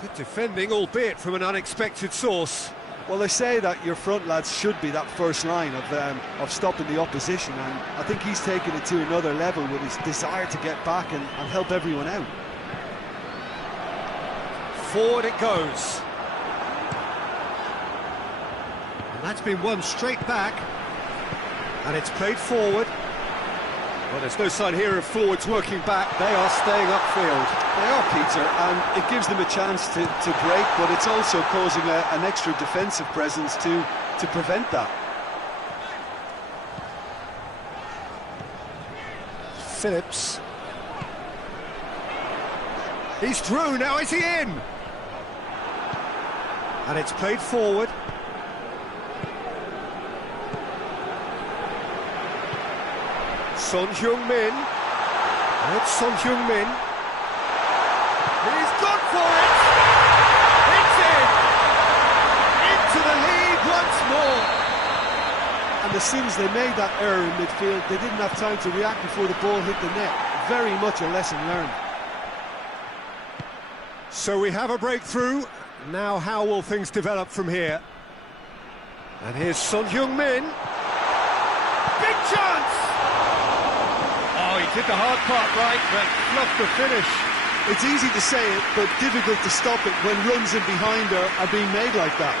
Good defending, albeit from an unexpected source. Well, they say that your front lads should be that first line of stopping the opposition, and I think he's taken it to another level with his desire to get back and help everyone out. Forward it goes. And that's been won straight back. And it's played forward. Well, there's no sign here of forwards working back. They are staying upfield. They are, Peter, and it gives them a chance to break, but it's also causing an extra defensive presence to prevent that. Phillips. He's through, now is he in? And it's played forward. Son Heung-min. And it's Son Heung-min. He's gone for it! It's in! Into the lead once more! And as soon as they made that error in midfield, they didn't have time to react before the ball hit the net. Very much a lesson learned. So we have a breakthrough. Now how will things develop from here? And here's Son Heung-min. Big chance! Oh, he did the hard part right, but fluffed the finish. It's easy to say it, but difficult to stop it when runs in behind are being made like that.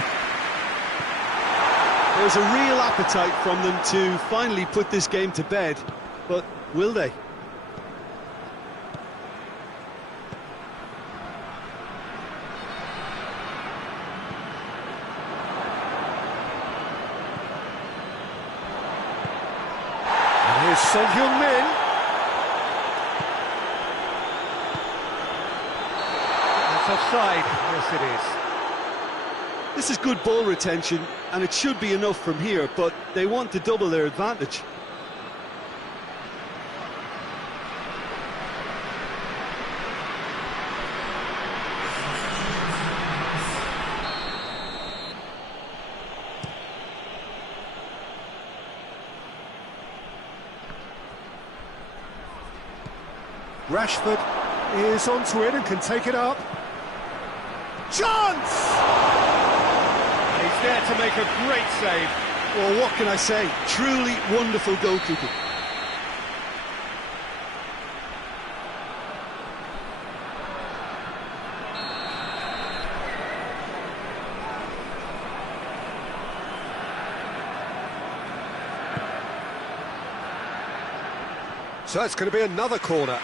There's a real appetite from them to finally put this game to bed, but will they? And here's Son Heung-min. That's offside. Yes, it is. This is good ball retention, and it should be enough from here, but they want to double their advantage. Rashford is onto it and can take it up. Chance! And he's there to make a great save. Well, what can I say? Truly wonderful goalkeeping. So it's going to be another corner.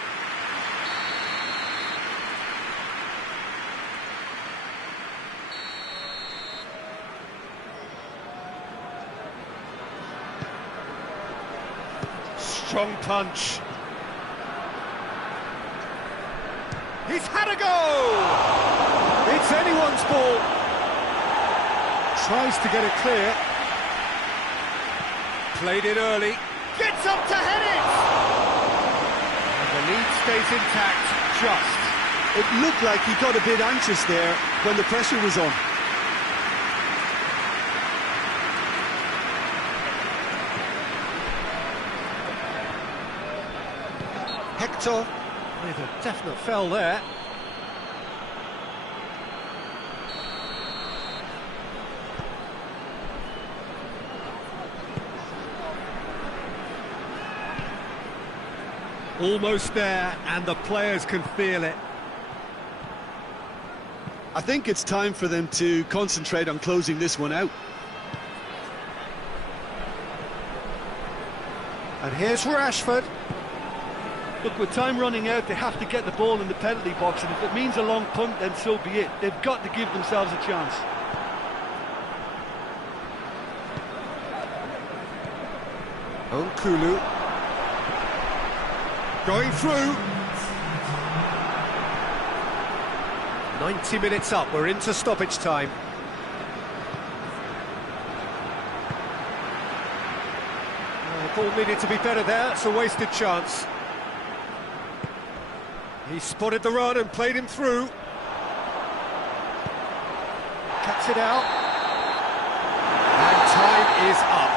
Strong punch. He's had a go! It's anyone's ball. Tries to get it clear. Played it early. Gets up to head it! And the lead stays intact, just. It looked like he got a bit anxious there when the pressure was on. Hector with a definite foul there. Almost there, and the players can feel it. I think it's time for them to concentrate on closing this one out. And here's Rashford. Look, with time running out, they have to get the ball in the penalty box, and if it means a long punt, then so be it. They've got to give themselves a chance. Nkulu going through. 90 minutes up, we're into stoppage time. Ball needed to be better there, it's a wasted chance. He spotted the run and played him through. Cuts it out. And time is up.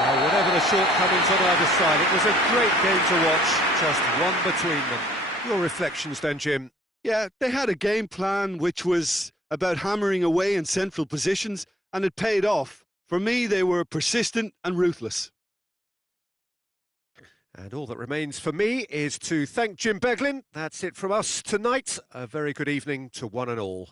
Now, whatever the shortcomings on either side, it was a great game to watch, just one between them. Your reflections then, Jim? Yeah, they had a game plan which was about hammering away in central positions, and it paid off. For me, they were persistent and ruthless. And all that remains for me is to thank Jim Beglin. That's it from us tonight. A very good evening to one and all.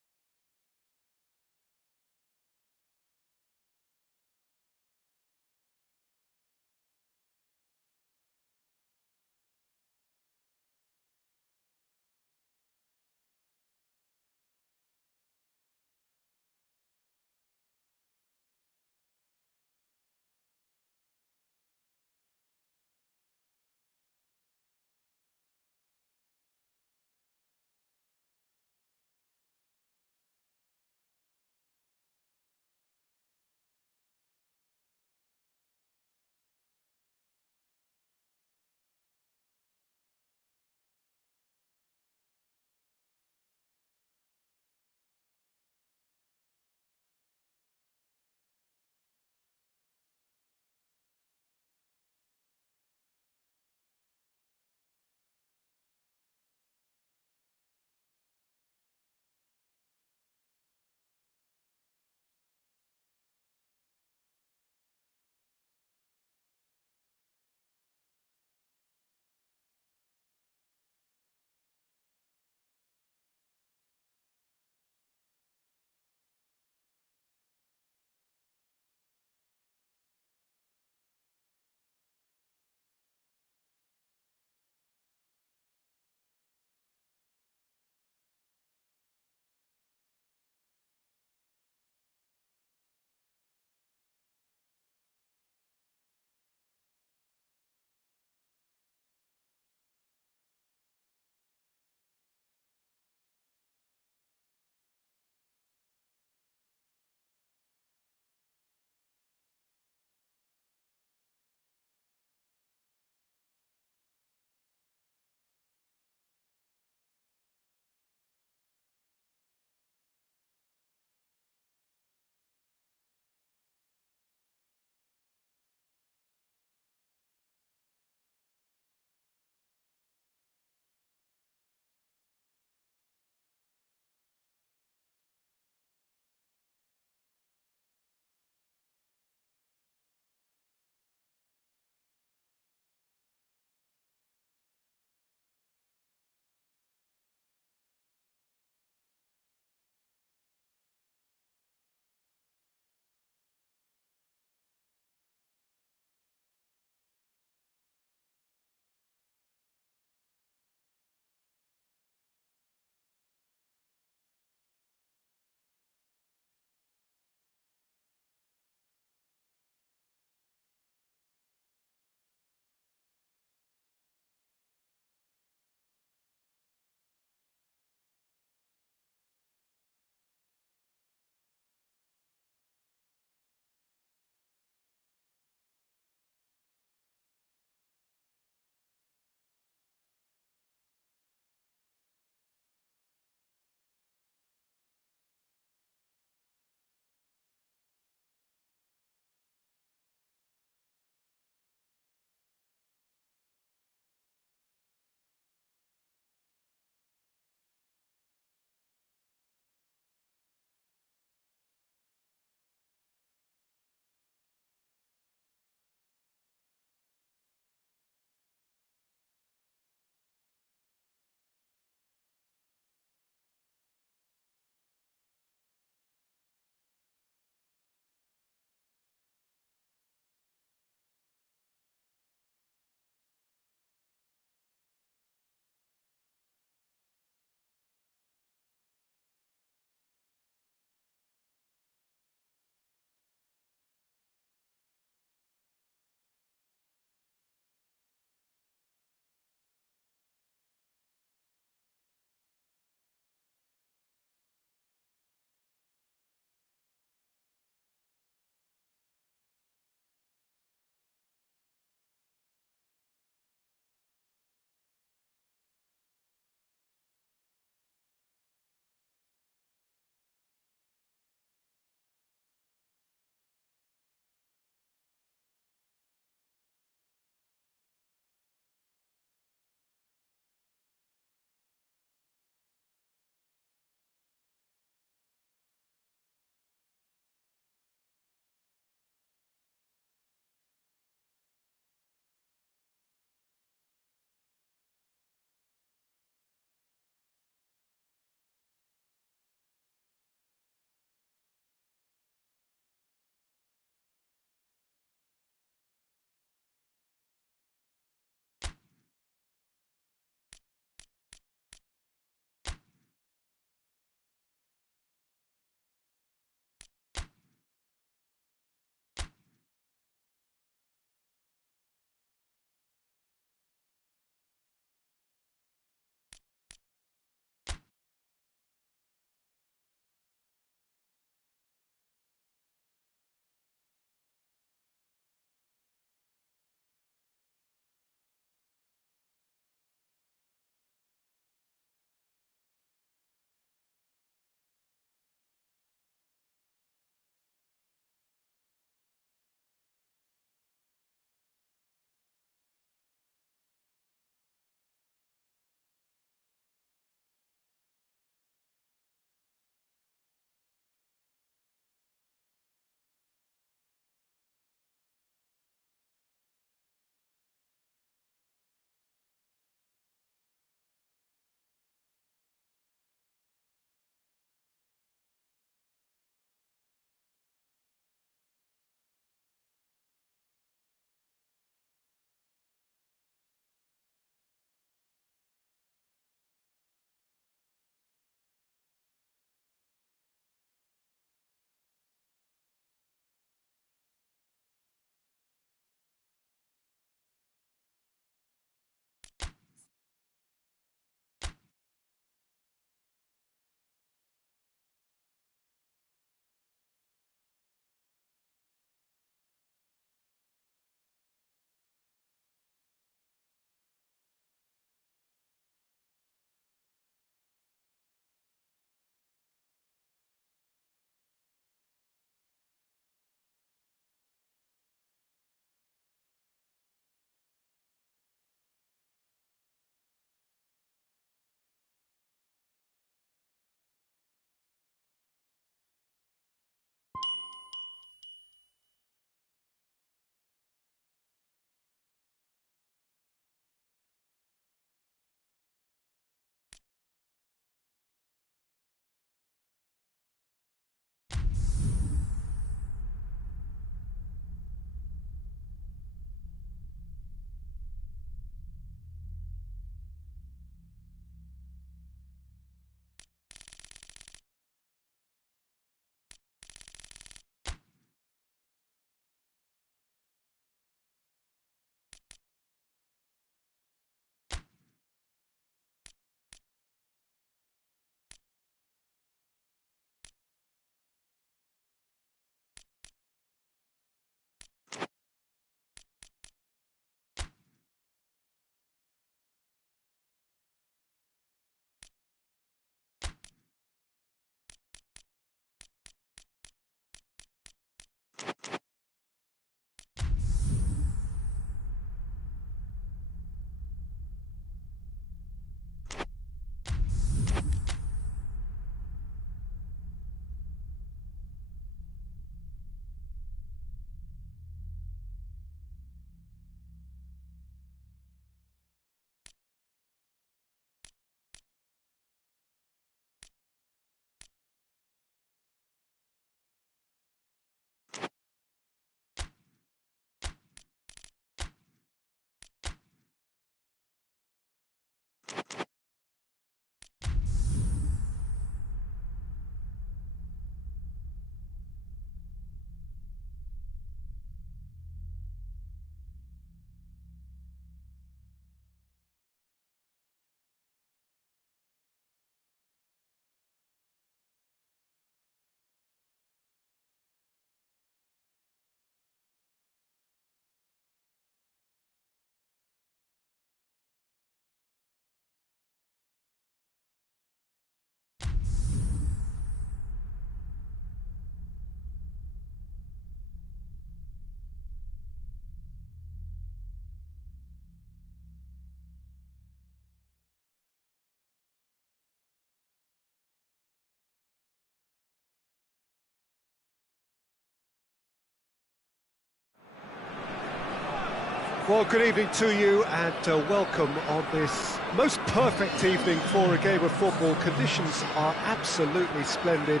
Well, good evening to you and welcome on this most perfect evening for a game of football. Conditions are absolutely splendid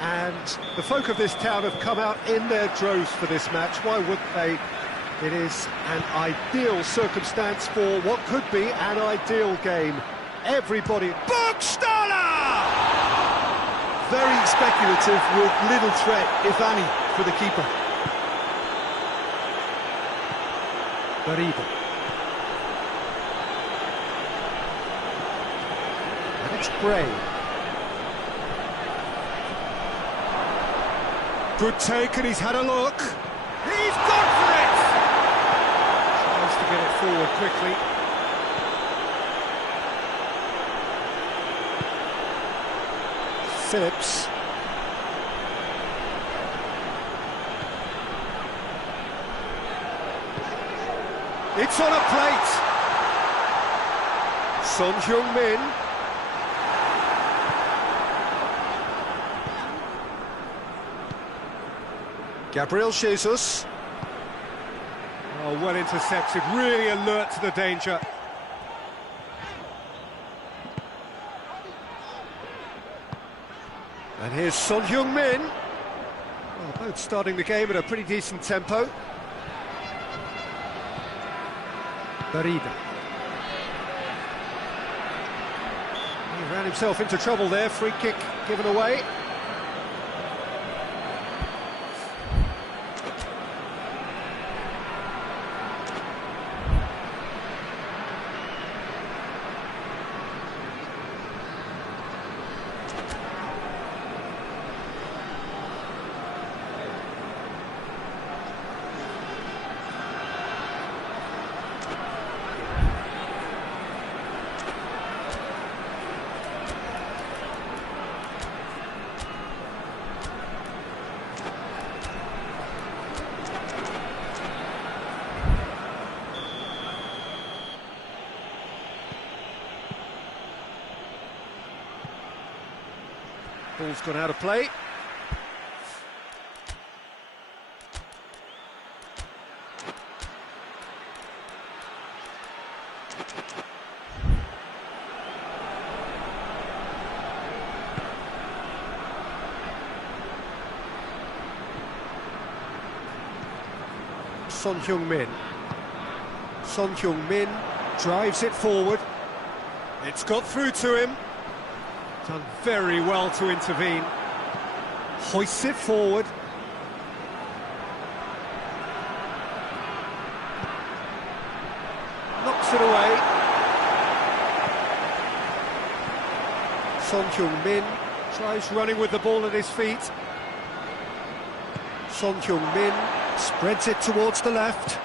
and the folk of this town have come out in their droves for this match. Why wouldn't they? It is an ideal circumstance for what could be an ideal game. Everybody... Burgstaller! Very speculative with little threat, if any, for the keeper. Garrido. And it's Gray. Good take, and he's had a look. He's gone for it! Tries to get it forward quickly. Phillips. It's on a plate. Son Heung-min. Gabriel Jesus. Oh, well intercepted, really alert to the danger. And here's Son Heung-min. Well, both starting the game at a pretty decent tempo. Garrido. He ran himself into trouble there, free kick given away. Ball's gone out of play. Son Heung-min. Son Heung-min drives it forward. It's got through to him. Done very well to intervene. Hoists it forward. Knocks it away. Son Heung-min tries running with the ball at his feet. Son Heung-min spreads it towards the left.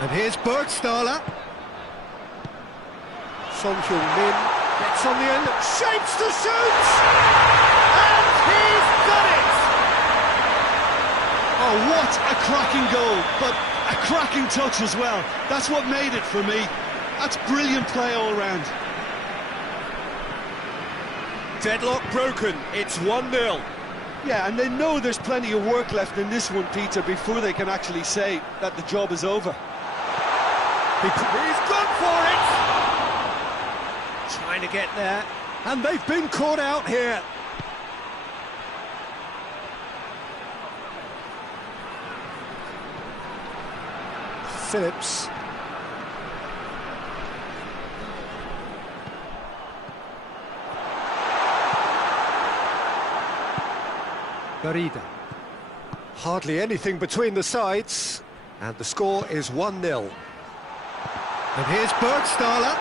And here's Burgstaller. Son Heung-min gets on the end, shapes to shoot! And he's done it! Oh, what a cracking goal, but a cracking touch as well. That's what made it for me. That's brilliant play all round. Deadlock broken, it's 1-0. Yeah, and they know there's plenty of work left in this one, Peter, before they can actually say that the job is over. He's gone for it! Trying to get there, and they've been caught out here. Phillips. Garrido. Hardly anything between the sides, and the score is 1-0. And here's Burgstaller.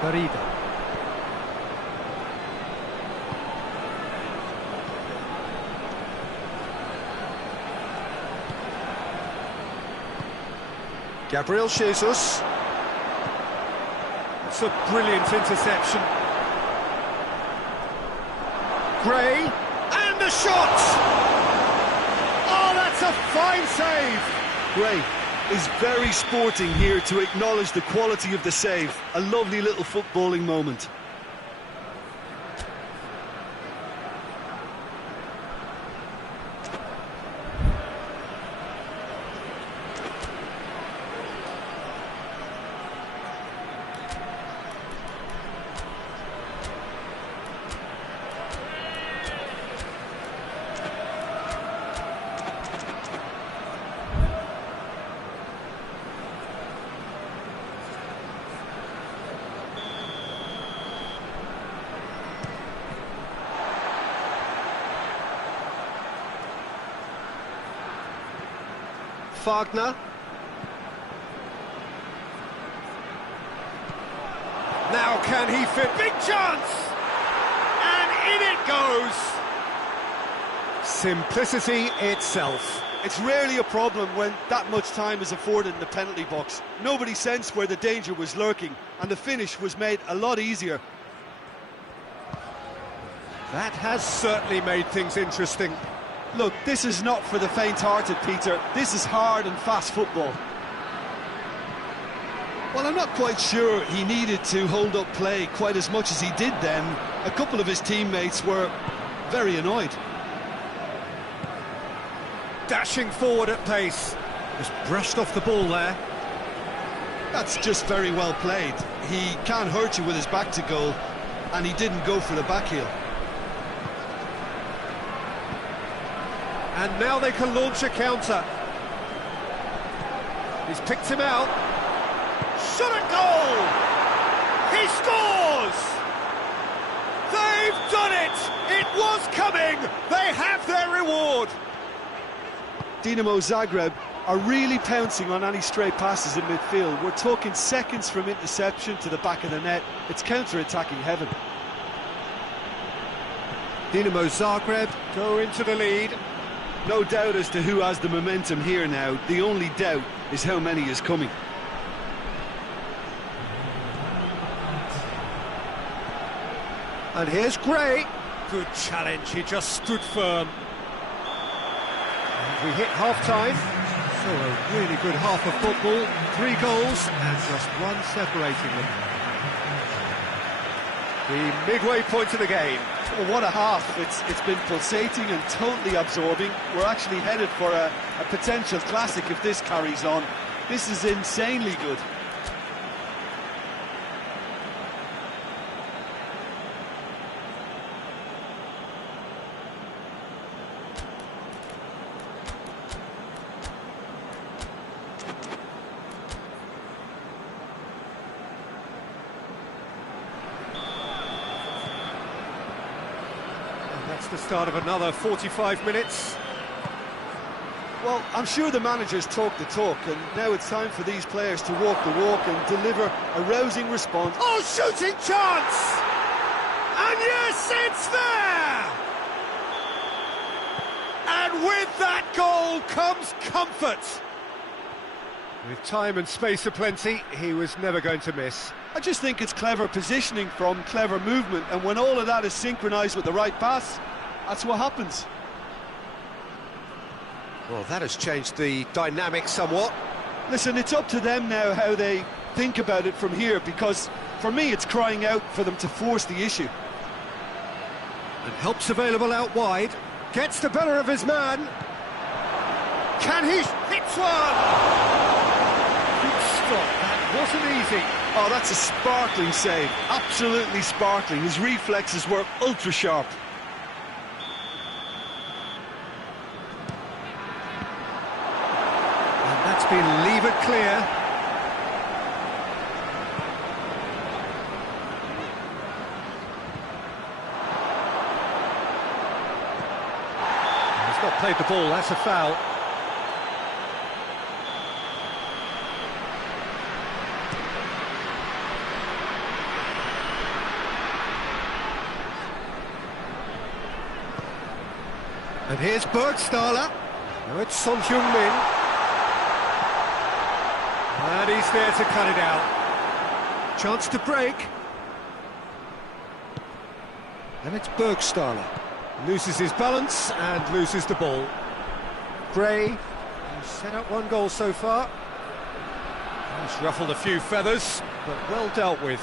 Garrido. Gabriel Jesus. It's a brilliant interception. Gray, and the shot! Oh, that's a fine save! Gray is very sporting here to acknowledge the quality of the save. A lovely little footballing moment. Fagner. Now can he fit? Big chance! And in it goes! Simplicity itself. It's rarely a problem when that much time is afforded in the penalty box. Nobody sensed where the danger was lurking, and the finish was made a lot easier. That has certainly made things interesting. Look, this is not for the faint-hearted, Peter. This is hard and fast football. Well, I'm not quite sure he needed to hold up play quite as much as he did then. A couple of his teammates were very annoyed. Dashing forward at pace. Just brushed off the ball there. That's just very well played. He can't hurt you with his back to goal, and he didn't go for the back heel. And now they can launch a counter. He's picked him out. Shot at goal! He scores! They've done it! It was coming! They have their reward! Dinamo Zagreb are really pouncing on any stray passes in midfield. We're talking seconds from interception to the back of the net. It's counter-attacking heaven. Dinamo Zagreb go into the lead. No doubt as to who has the momentum here now. The only doubt is how many is coming. And here's Gray. Good challenge, he just stood firm. And we hit half-time. So a really good half of football. 3 goals and just one separating them. The midway point of the game. Well, what a half. It's been pulsating and totally absorbing. We're actually headed for a potential classic if this carries on. This is insanely good. That's the start of another 45 minutes. Well, I'm sure the managers talk the talk, and now it's time for these players to walk the walk and deliver a rousing response. Oh, shooting chance! And yes, it's there! And with that goal comes comfort. With time and space aplenty, he was never going to miss. I just think it's clever positioning from clever movement, and when all of that is synchronised with the right pass, that's what happens. Well, that has changed the dynamic somewhat. Listen, it's up to them now how they think about it from here, because for me it's crying out for them to force the issue. And help's available out wide. Gets the better of his man. Can he? Hits one! Good stop, that wasn't easy. Oh, that's a sparkling save. Absolutely sparkling. His reflexes were ultra sharp. And that's been levered clear. He's not played the ball, that's a foul. And here's Bergstaller. Now it's Son Heung-min. And he's there to cut it out. Chance to break. And it's Bergstaller. Loses his balance and loses the ball. Gray, he's set up 1 goal so far. He's ruffled a few feathers, but well dealt with.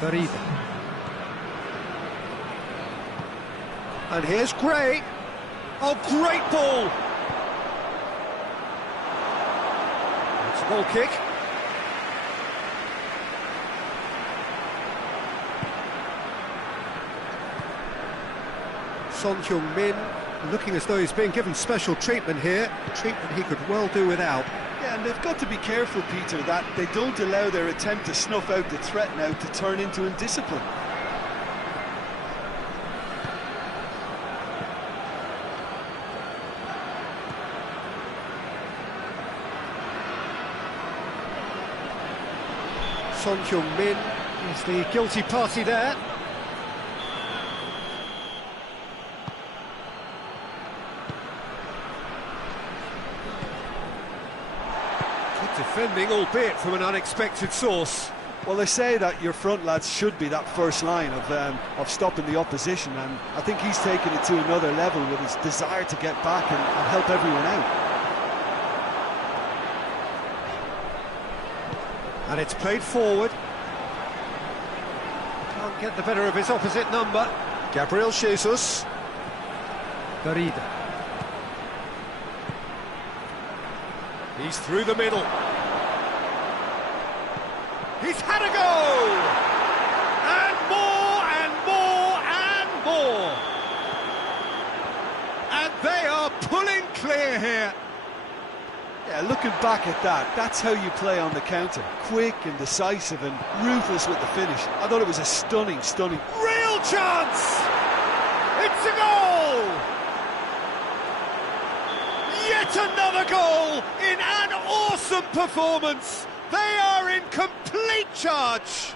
Farida. And here's Gray. Oh, great ball! It's a goal kick. Son Heung-min looking as though he's being given special treatment here, treatment he could well do without. Yeah, And they've got to be careful, Peter, that they don't allow their attempt to snuff out the threat now to turn into indiscipline. Son Heung-min is the guilty party there. Good defending, albeit from an unexpected source. Well, they say that your front lads should be that first line of stopping the opposition, and I think he's taken it to another level with his desire to get back and help everyone out. And it's played forward. Can't get the better of his opposite number. Gabriel Jesus. Garida. He's through the middle. He's had a go! And more, and more, and more! And they are pulling clear here. Yeah, looking back at that, that's how you play on the counter. Quick and decisive and ruthless with the finish. I thought it was a stunning. Real chance! It's a goal! Yet another goal in an awesome performance! They are in complete charge!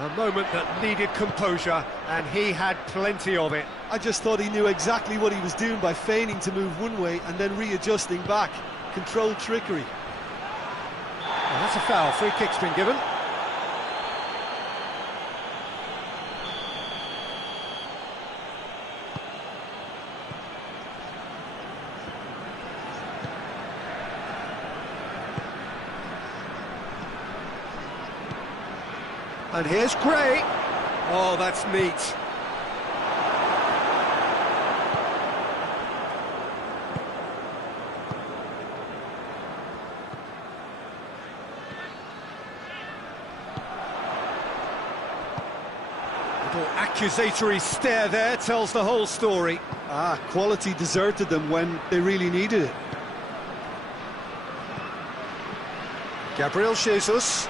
A moment that needed composure, and he had plenty of it. I just thought he knew exactly what he was doing by feigning to move one way and then readjusting back. Controlled trickery. Well, that's a foul. Free kick's been given. And here's Gray. Oh, that's neat. Little accusatory stare there tells the whole story. Quality deserted them when they really needed it. Gabriel Jesus.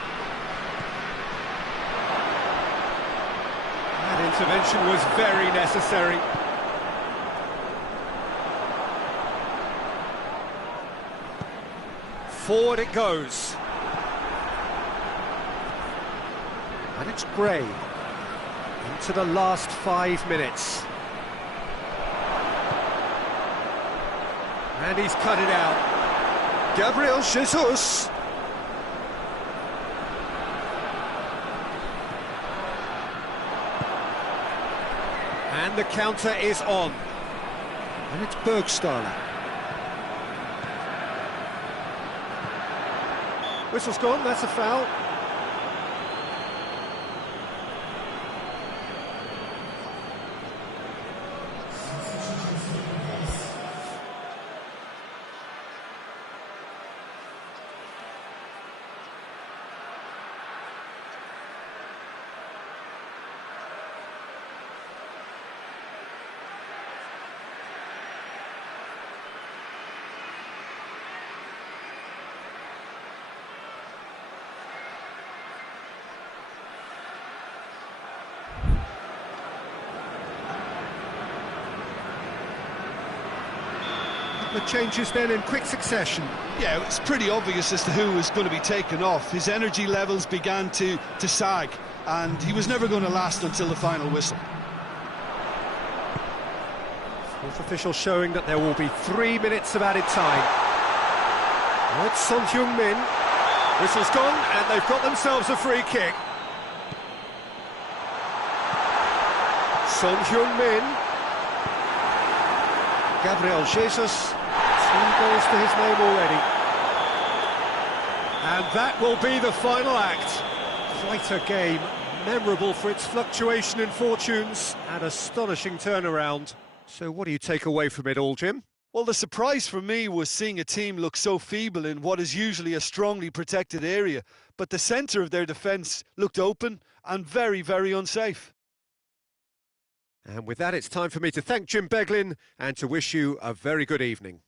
That intervention was very necessary. Forward it goes. And it's Gray. Into the last 5 minutes. And he's cut it out. Gabriel Jesus. And the counter is on. And it's Bergstaller. Whistle's gone, that's a foul. The changes then in quick succession. Yeah, it's pretty obvious as to who was going to be taken off. His energy levels began to sag, and he was never going to last until the final whistle. Fourth official showing that there will be 3 minutes of added time. Now it's Son Heung-min. Whistle's gone, and they've got themselves a free kick. Son Heung-min. Gabriel Jesus. 2 goals to his name already. And that will be the final act. Quite a game, memorable for its fluctuation in fortunes and astonishing turnaround. So what do you take away from it all, Jim? Well, the surprise for me was seeing a team look so feeble in what is usually a strongly protected area, but the centre of their defence looked open and very, very unsafe. And with that, it's time for me to thank Jim Beglin and to wish you a very good evening.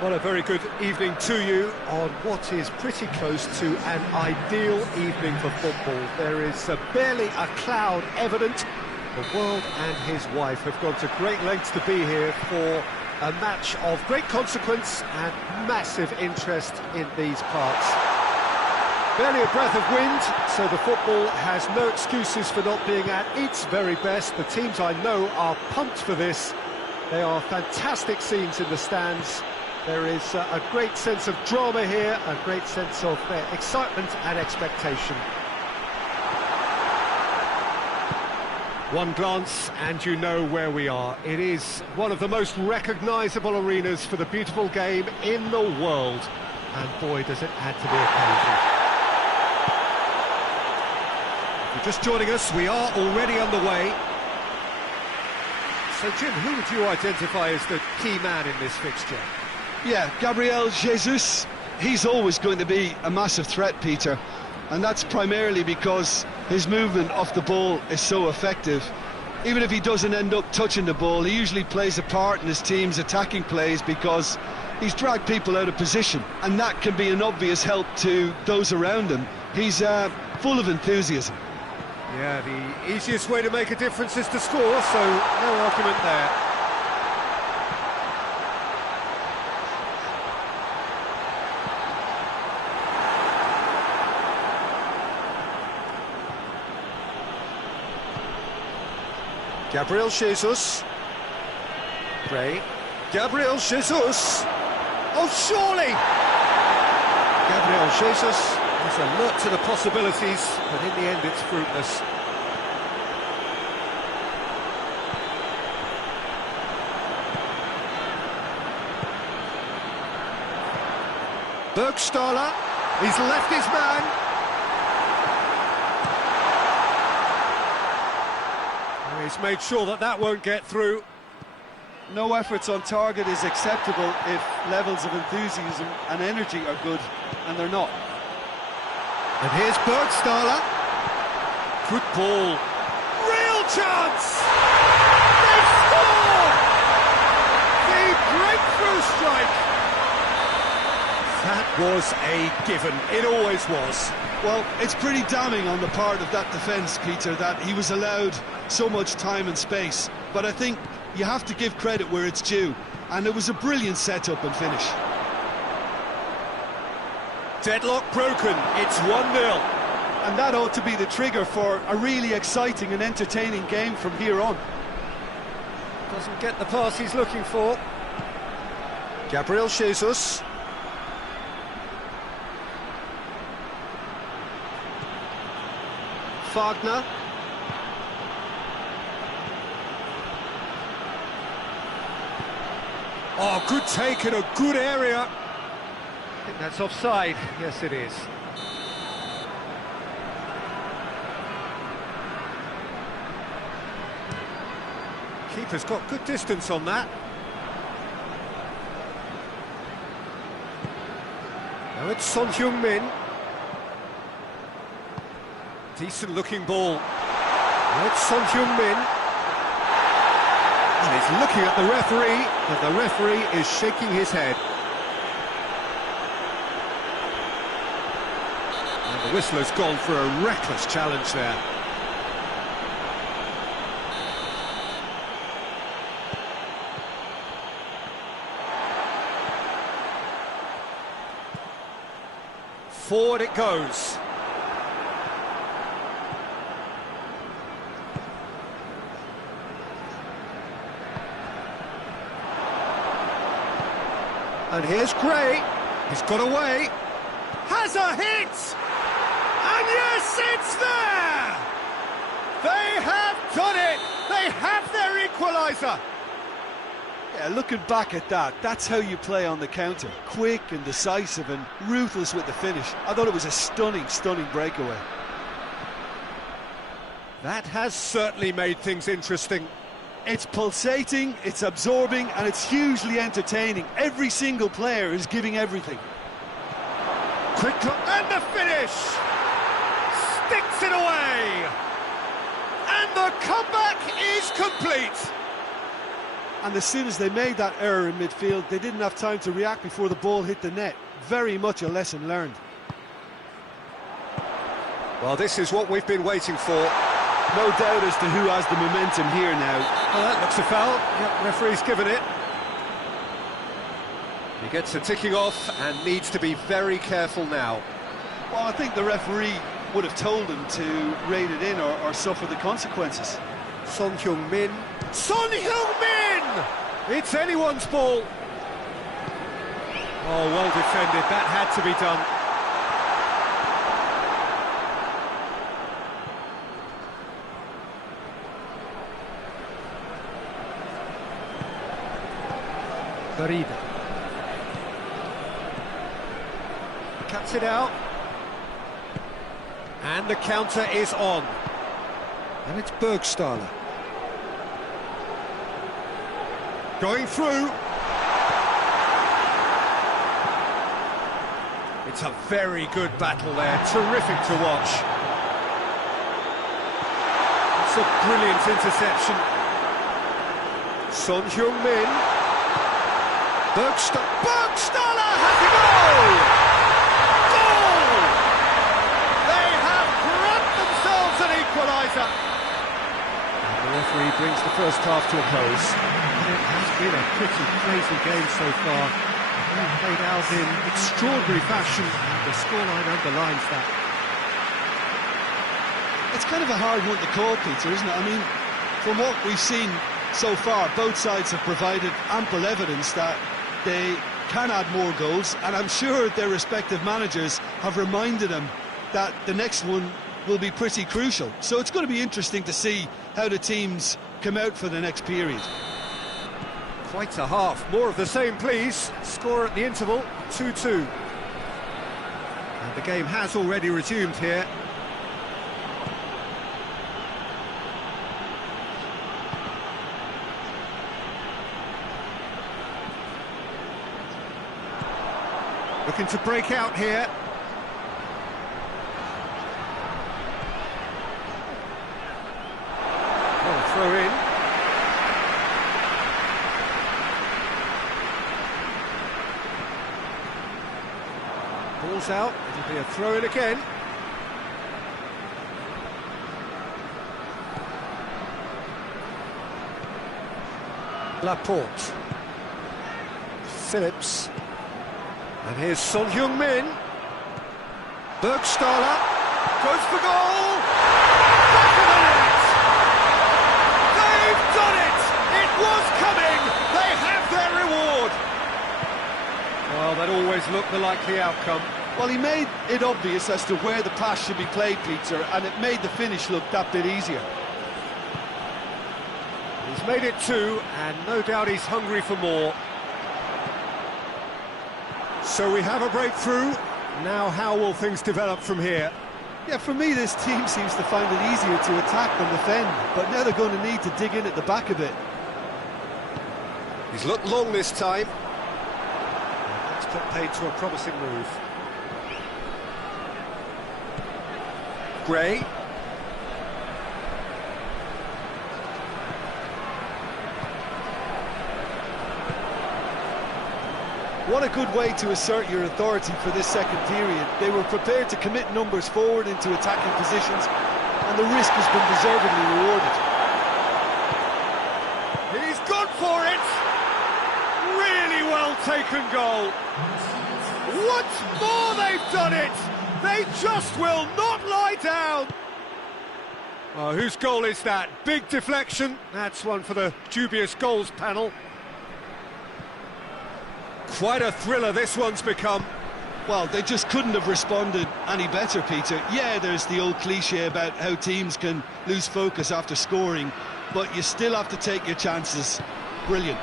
Well, a very good evening to you on what is pretty close to an ideal evening for football. There is barely a cloud evident. The world and his wife have gone to great lengths to be here for a match of great consequence and massive interest in these parts. Barely a breath of wind, so the football has no excuses for not being at its very best. The teams I know are pumped for this. They are fantastic scenes in the stands. There is a great sense of drama here, a great sense of excitement and expectation. One glance and you know where we are. It is one of the most recognisable arenas for the beautiful game in the world. And boy, does it add to the occasion. If you're just joining us, we are already underway. So Jim, who would you identify as the key man in this fixture? Yeah, Gabriel Jesus, he's always going to be a massive threat, Peter, and that's primarily because his movement off the ball is so effective. Even if he doesn't end up touching the ball, he usually plays a part in his team's attacking plays because he's dragged people out of position, and that can be an obvious help to those around him. He's full of enthusiasm. Yeah, the easiest way to make a difference is to score, so no argument there. Gabriel Jesus. Bray. Gabriel Jesus. Oh, surely! Gabriel Jesus is alert to the possibilities, but in the end it's fruitless. Burgstaller. He's left his man. He's made sure that that won't get through. No efforts on target is acceptable if levels of enthusiasm and energy are good, and they're not. And here's Burgstaller. Good ball. Real chance! They've scored! The breakthrough strike! That was a given. It always was. Well, it's pretty damning on the part of that defence, Peter, that he was allowed so much time and space. But I think you have to give credit where it's due. And it was a brilliant setup and finish. Deadlock broken. It's 1-0. And that ought to be the trigger for a really exciting and entertaining game from here on. Doesn't get the pass he's looking for. Gabriel Jesus. Wagner. Oh, good take in a good area. I think that's offside. Yes, it is. Keeper's got good distance on that. Now it's Son Heung-min. Decent looking ball. Now it's Son Heung-min. And he's looking at the referee, but the referee is shaking his head. And the whistler's gone for a reckless challenge there. Forward it goes. And here's Gray. He's got away. Has a hit! And yes, it's there! They have done it! They have their equaliser! Yeah, looking back at that, that's how you play on the counter. Quick and decisive and ruthless with the finish. I thought it was a stunning, stunning breakaway. That has certainly made things interesting. It's pulsating, it's absorbing, and it's hugely entertaining. Every single player is giving everything. Quick and the finish! Sticks it away! And the comeback is complete! And as soon as they made that error in midfield, they didn't have time to react before the ball hit the net. Very much a lesson learned. Well, this is what we've been waiting for. No doubt as to who has the momentum here now. Well, that looks a foul. Yep, referee's given it. He gets a ticking off and needs to be very careful now. Well, I think the referee would have told him to rein it in or suffer the consequences. Son Heung-min. Son Heung-min! It's anyone's ball. Oh, well defended. That had to be done. Garida. Cuts it out. And the counter is on. And it's Bergstaller. Going through. It's a very good battle there. Terrific to watch. It's a brilliant interception. Son Heung-min. Bergstaller has a goal! Goal! They have grabbed themselves an equaliser. And the referee brings the first half to a close. It has been a pretty crazy game so far. It played out in extraordinary fashion, and the scoreline underlines that. It's kind of a hard one to call, Peter, isn't it? I mean, from what we've seen so far, both sides have provided ample evidence that they can add more goals, and I'm sure their respective managers have reminded them that the next one will be pretty crucial. So it's going to be interesting to see how the teams come out for the next period. Quite a half. More of the same, please. Score at the interval, 2-2. And the game has already resumed here. Looking to break out here. throw in. Ball's out, it'll be a throw in again. Laporte. Phillips. And here's Son Heung-min. Bergstaller goes for goal. Back of the net. They've done it. It was coming. They have their reward. Well, that always looked the likely outcome. Well, he made it obvious as to where the pass should be played, Peter, and it made the finish look that bit easier. He's made it 2, and no doubt he's hungry for more. So we have a breakthrough. Now how will things develop from here? Yeah, for me, this team seems to find it easier to attack than defend, but now they're going to need to dig in at the back a bit. He's looked long this time. That's put paid to a promising move. Gray. What a good way to assert your authority for this second period. They were prepared to commit numbers forward into attacking positions, and the risk has been deservedly rewarded. He's gone for it! Really well taken goal. Once more they've done it! They just will not lie down! Oh, whose goal is that? Big deflection. That's one for the dubious goals panel. Quite a thriller this one's become. Well, they just couldn't have responded any better, Peter. Yeah, there's the old cliche about how teams can lose focus after scoring, but you still have to take your chances. Brilliant.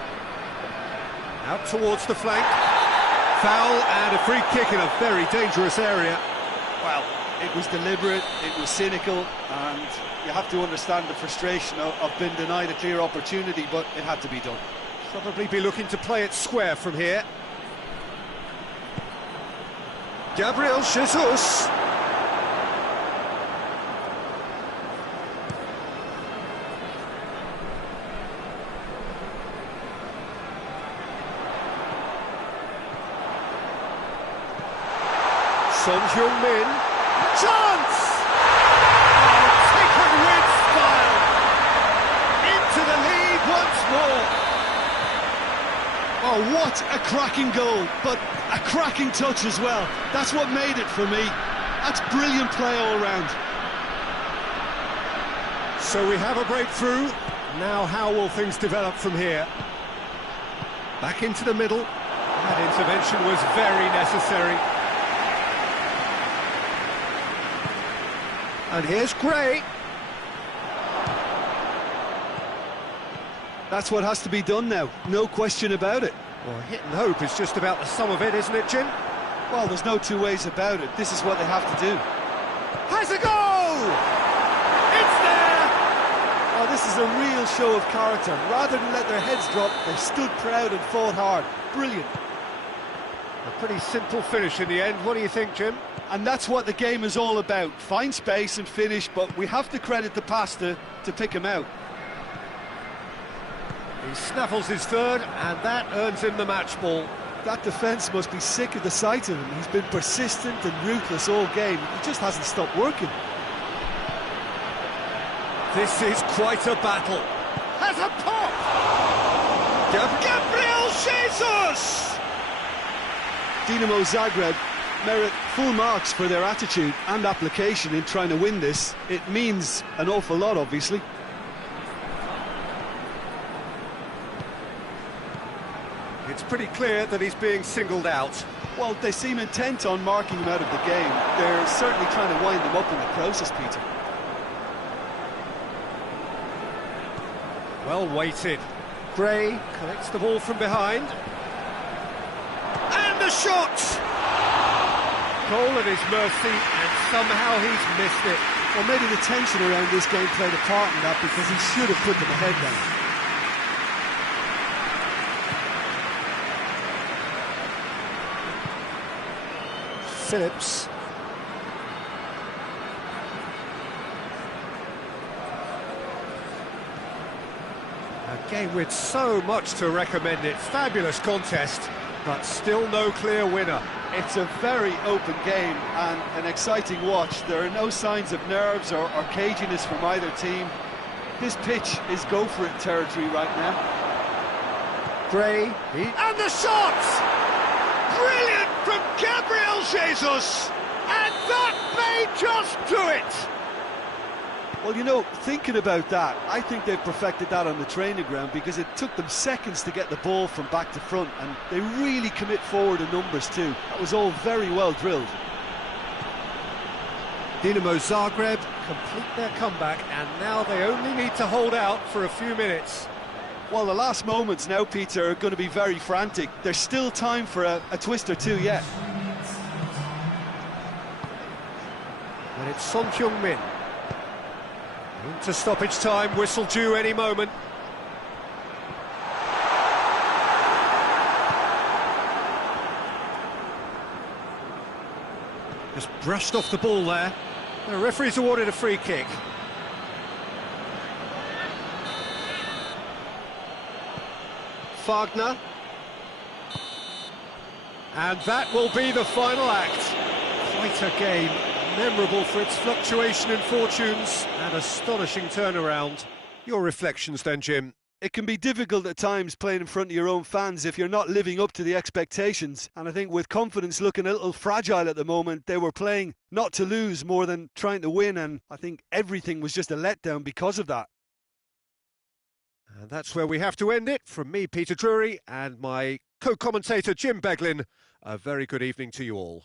Out towards the flank. Foul and a free kick in a very dangerous area. Well, it was deliberate, it was cynical, and you have to understand the frustration of being denied a clear opportunity, but it had to be done. Probably be looking to play it square from here. Gabriel Jesus. Son Heung-min. Chance! Oh, taken with style. Into the lead once more. Oh, what a cracking goal, but a cracking touch as well. That's what made it for me. That's brilliant play all round. So we have a breakthrough. Now how will things develop from here? Back into the middle. That intervention was very necessary. And here's Gray. That's what has to be done now, no question about it. Well, hit and hope is just about the sum of it, isn't it, Jim? Well, there's no two ways about it. This is what they have to do. Has a goal! It's there! Oh, this is a real show of character. Rather than let their heads drop, they stood proud and fought hard. Brilliant. A pretty simple finish in the end. What do you think, Jim? And that's what the game is all about. Find space and finish, but we have to credit the pass to pick him out. He snaffles his third, and that earns him the match ball. That defence must be sick of the sight of him. He's been persistent and ruthless all game. He just hasn't stopped working. This is quite a battle. Has a pop! Gabriel Jesus! Dinamo Zagreb merit full marks for their attitude and application in trying to win this. It means an awful lot, obviously. It's pretty clear that he's being singled out. Well, they seem intent on marking him out of the game. They're certainly trying to wind him up in the process, Peter. Well weighted. Gray collects the ball from behind. And the shot! Goal at his mercy, and somehow he's missed it. Well, maybe the tension around this game played a part in that, because he should have put them ahead then. Phillips. Game with so much to recommend it. Fabulous contest, but still no clear winner. It's a very open game and an exciting watch. There are no signs of nerves or caginess from either team. This pitch is go-for-it territory right now. Gray, And the shot! Brilliant from Gabriel Jesus! And that may just do it! Well, you know, thinking about that, I think they've perfected that on the training ground because it took them seconds to get the ball from back to front, and they really commit forward in numbers too. That was all very well drilled. Dinamo Zagreb complete their comeback, and now they only need to hold out for a few minutes. Well, the last moments now, Peter, are going to be very frantic. There's still time for a twist or two yet. And it's Son Heung-min. Into stoppage time, whistle due any moment. Just brushed off the ball there. The referee's awarded a free kick. Fagner. And that will be the final act. Quite a game. Memorable for its fluctuation in fortunes and astonishing turnaround. Your reflections then, Jim? It can be difficult at times playing in front of your own fans if you're not living up to the expectations. And I think with confidence looking a little fragile at the moment, they were playing not to lose more than trying to win. And I think everything was just a letdown because of that. And that's where we have to end it. From me, Peter Drury, and my co-commentator, Jim Beglin. A very good evening to you all.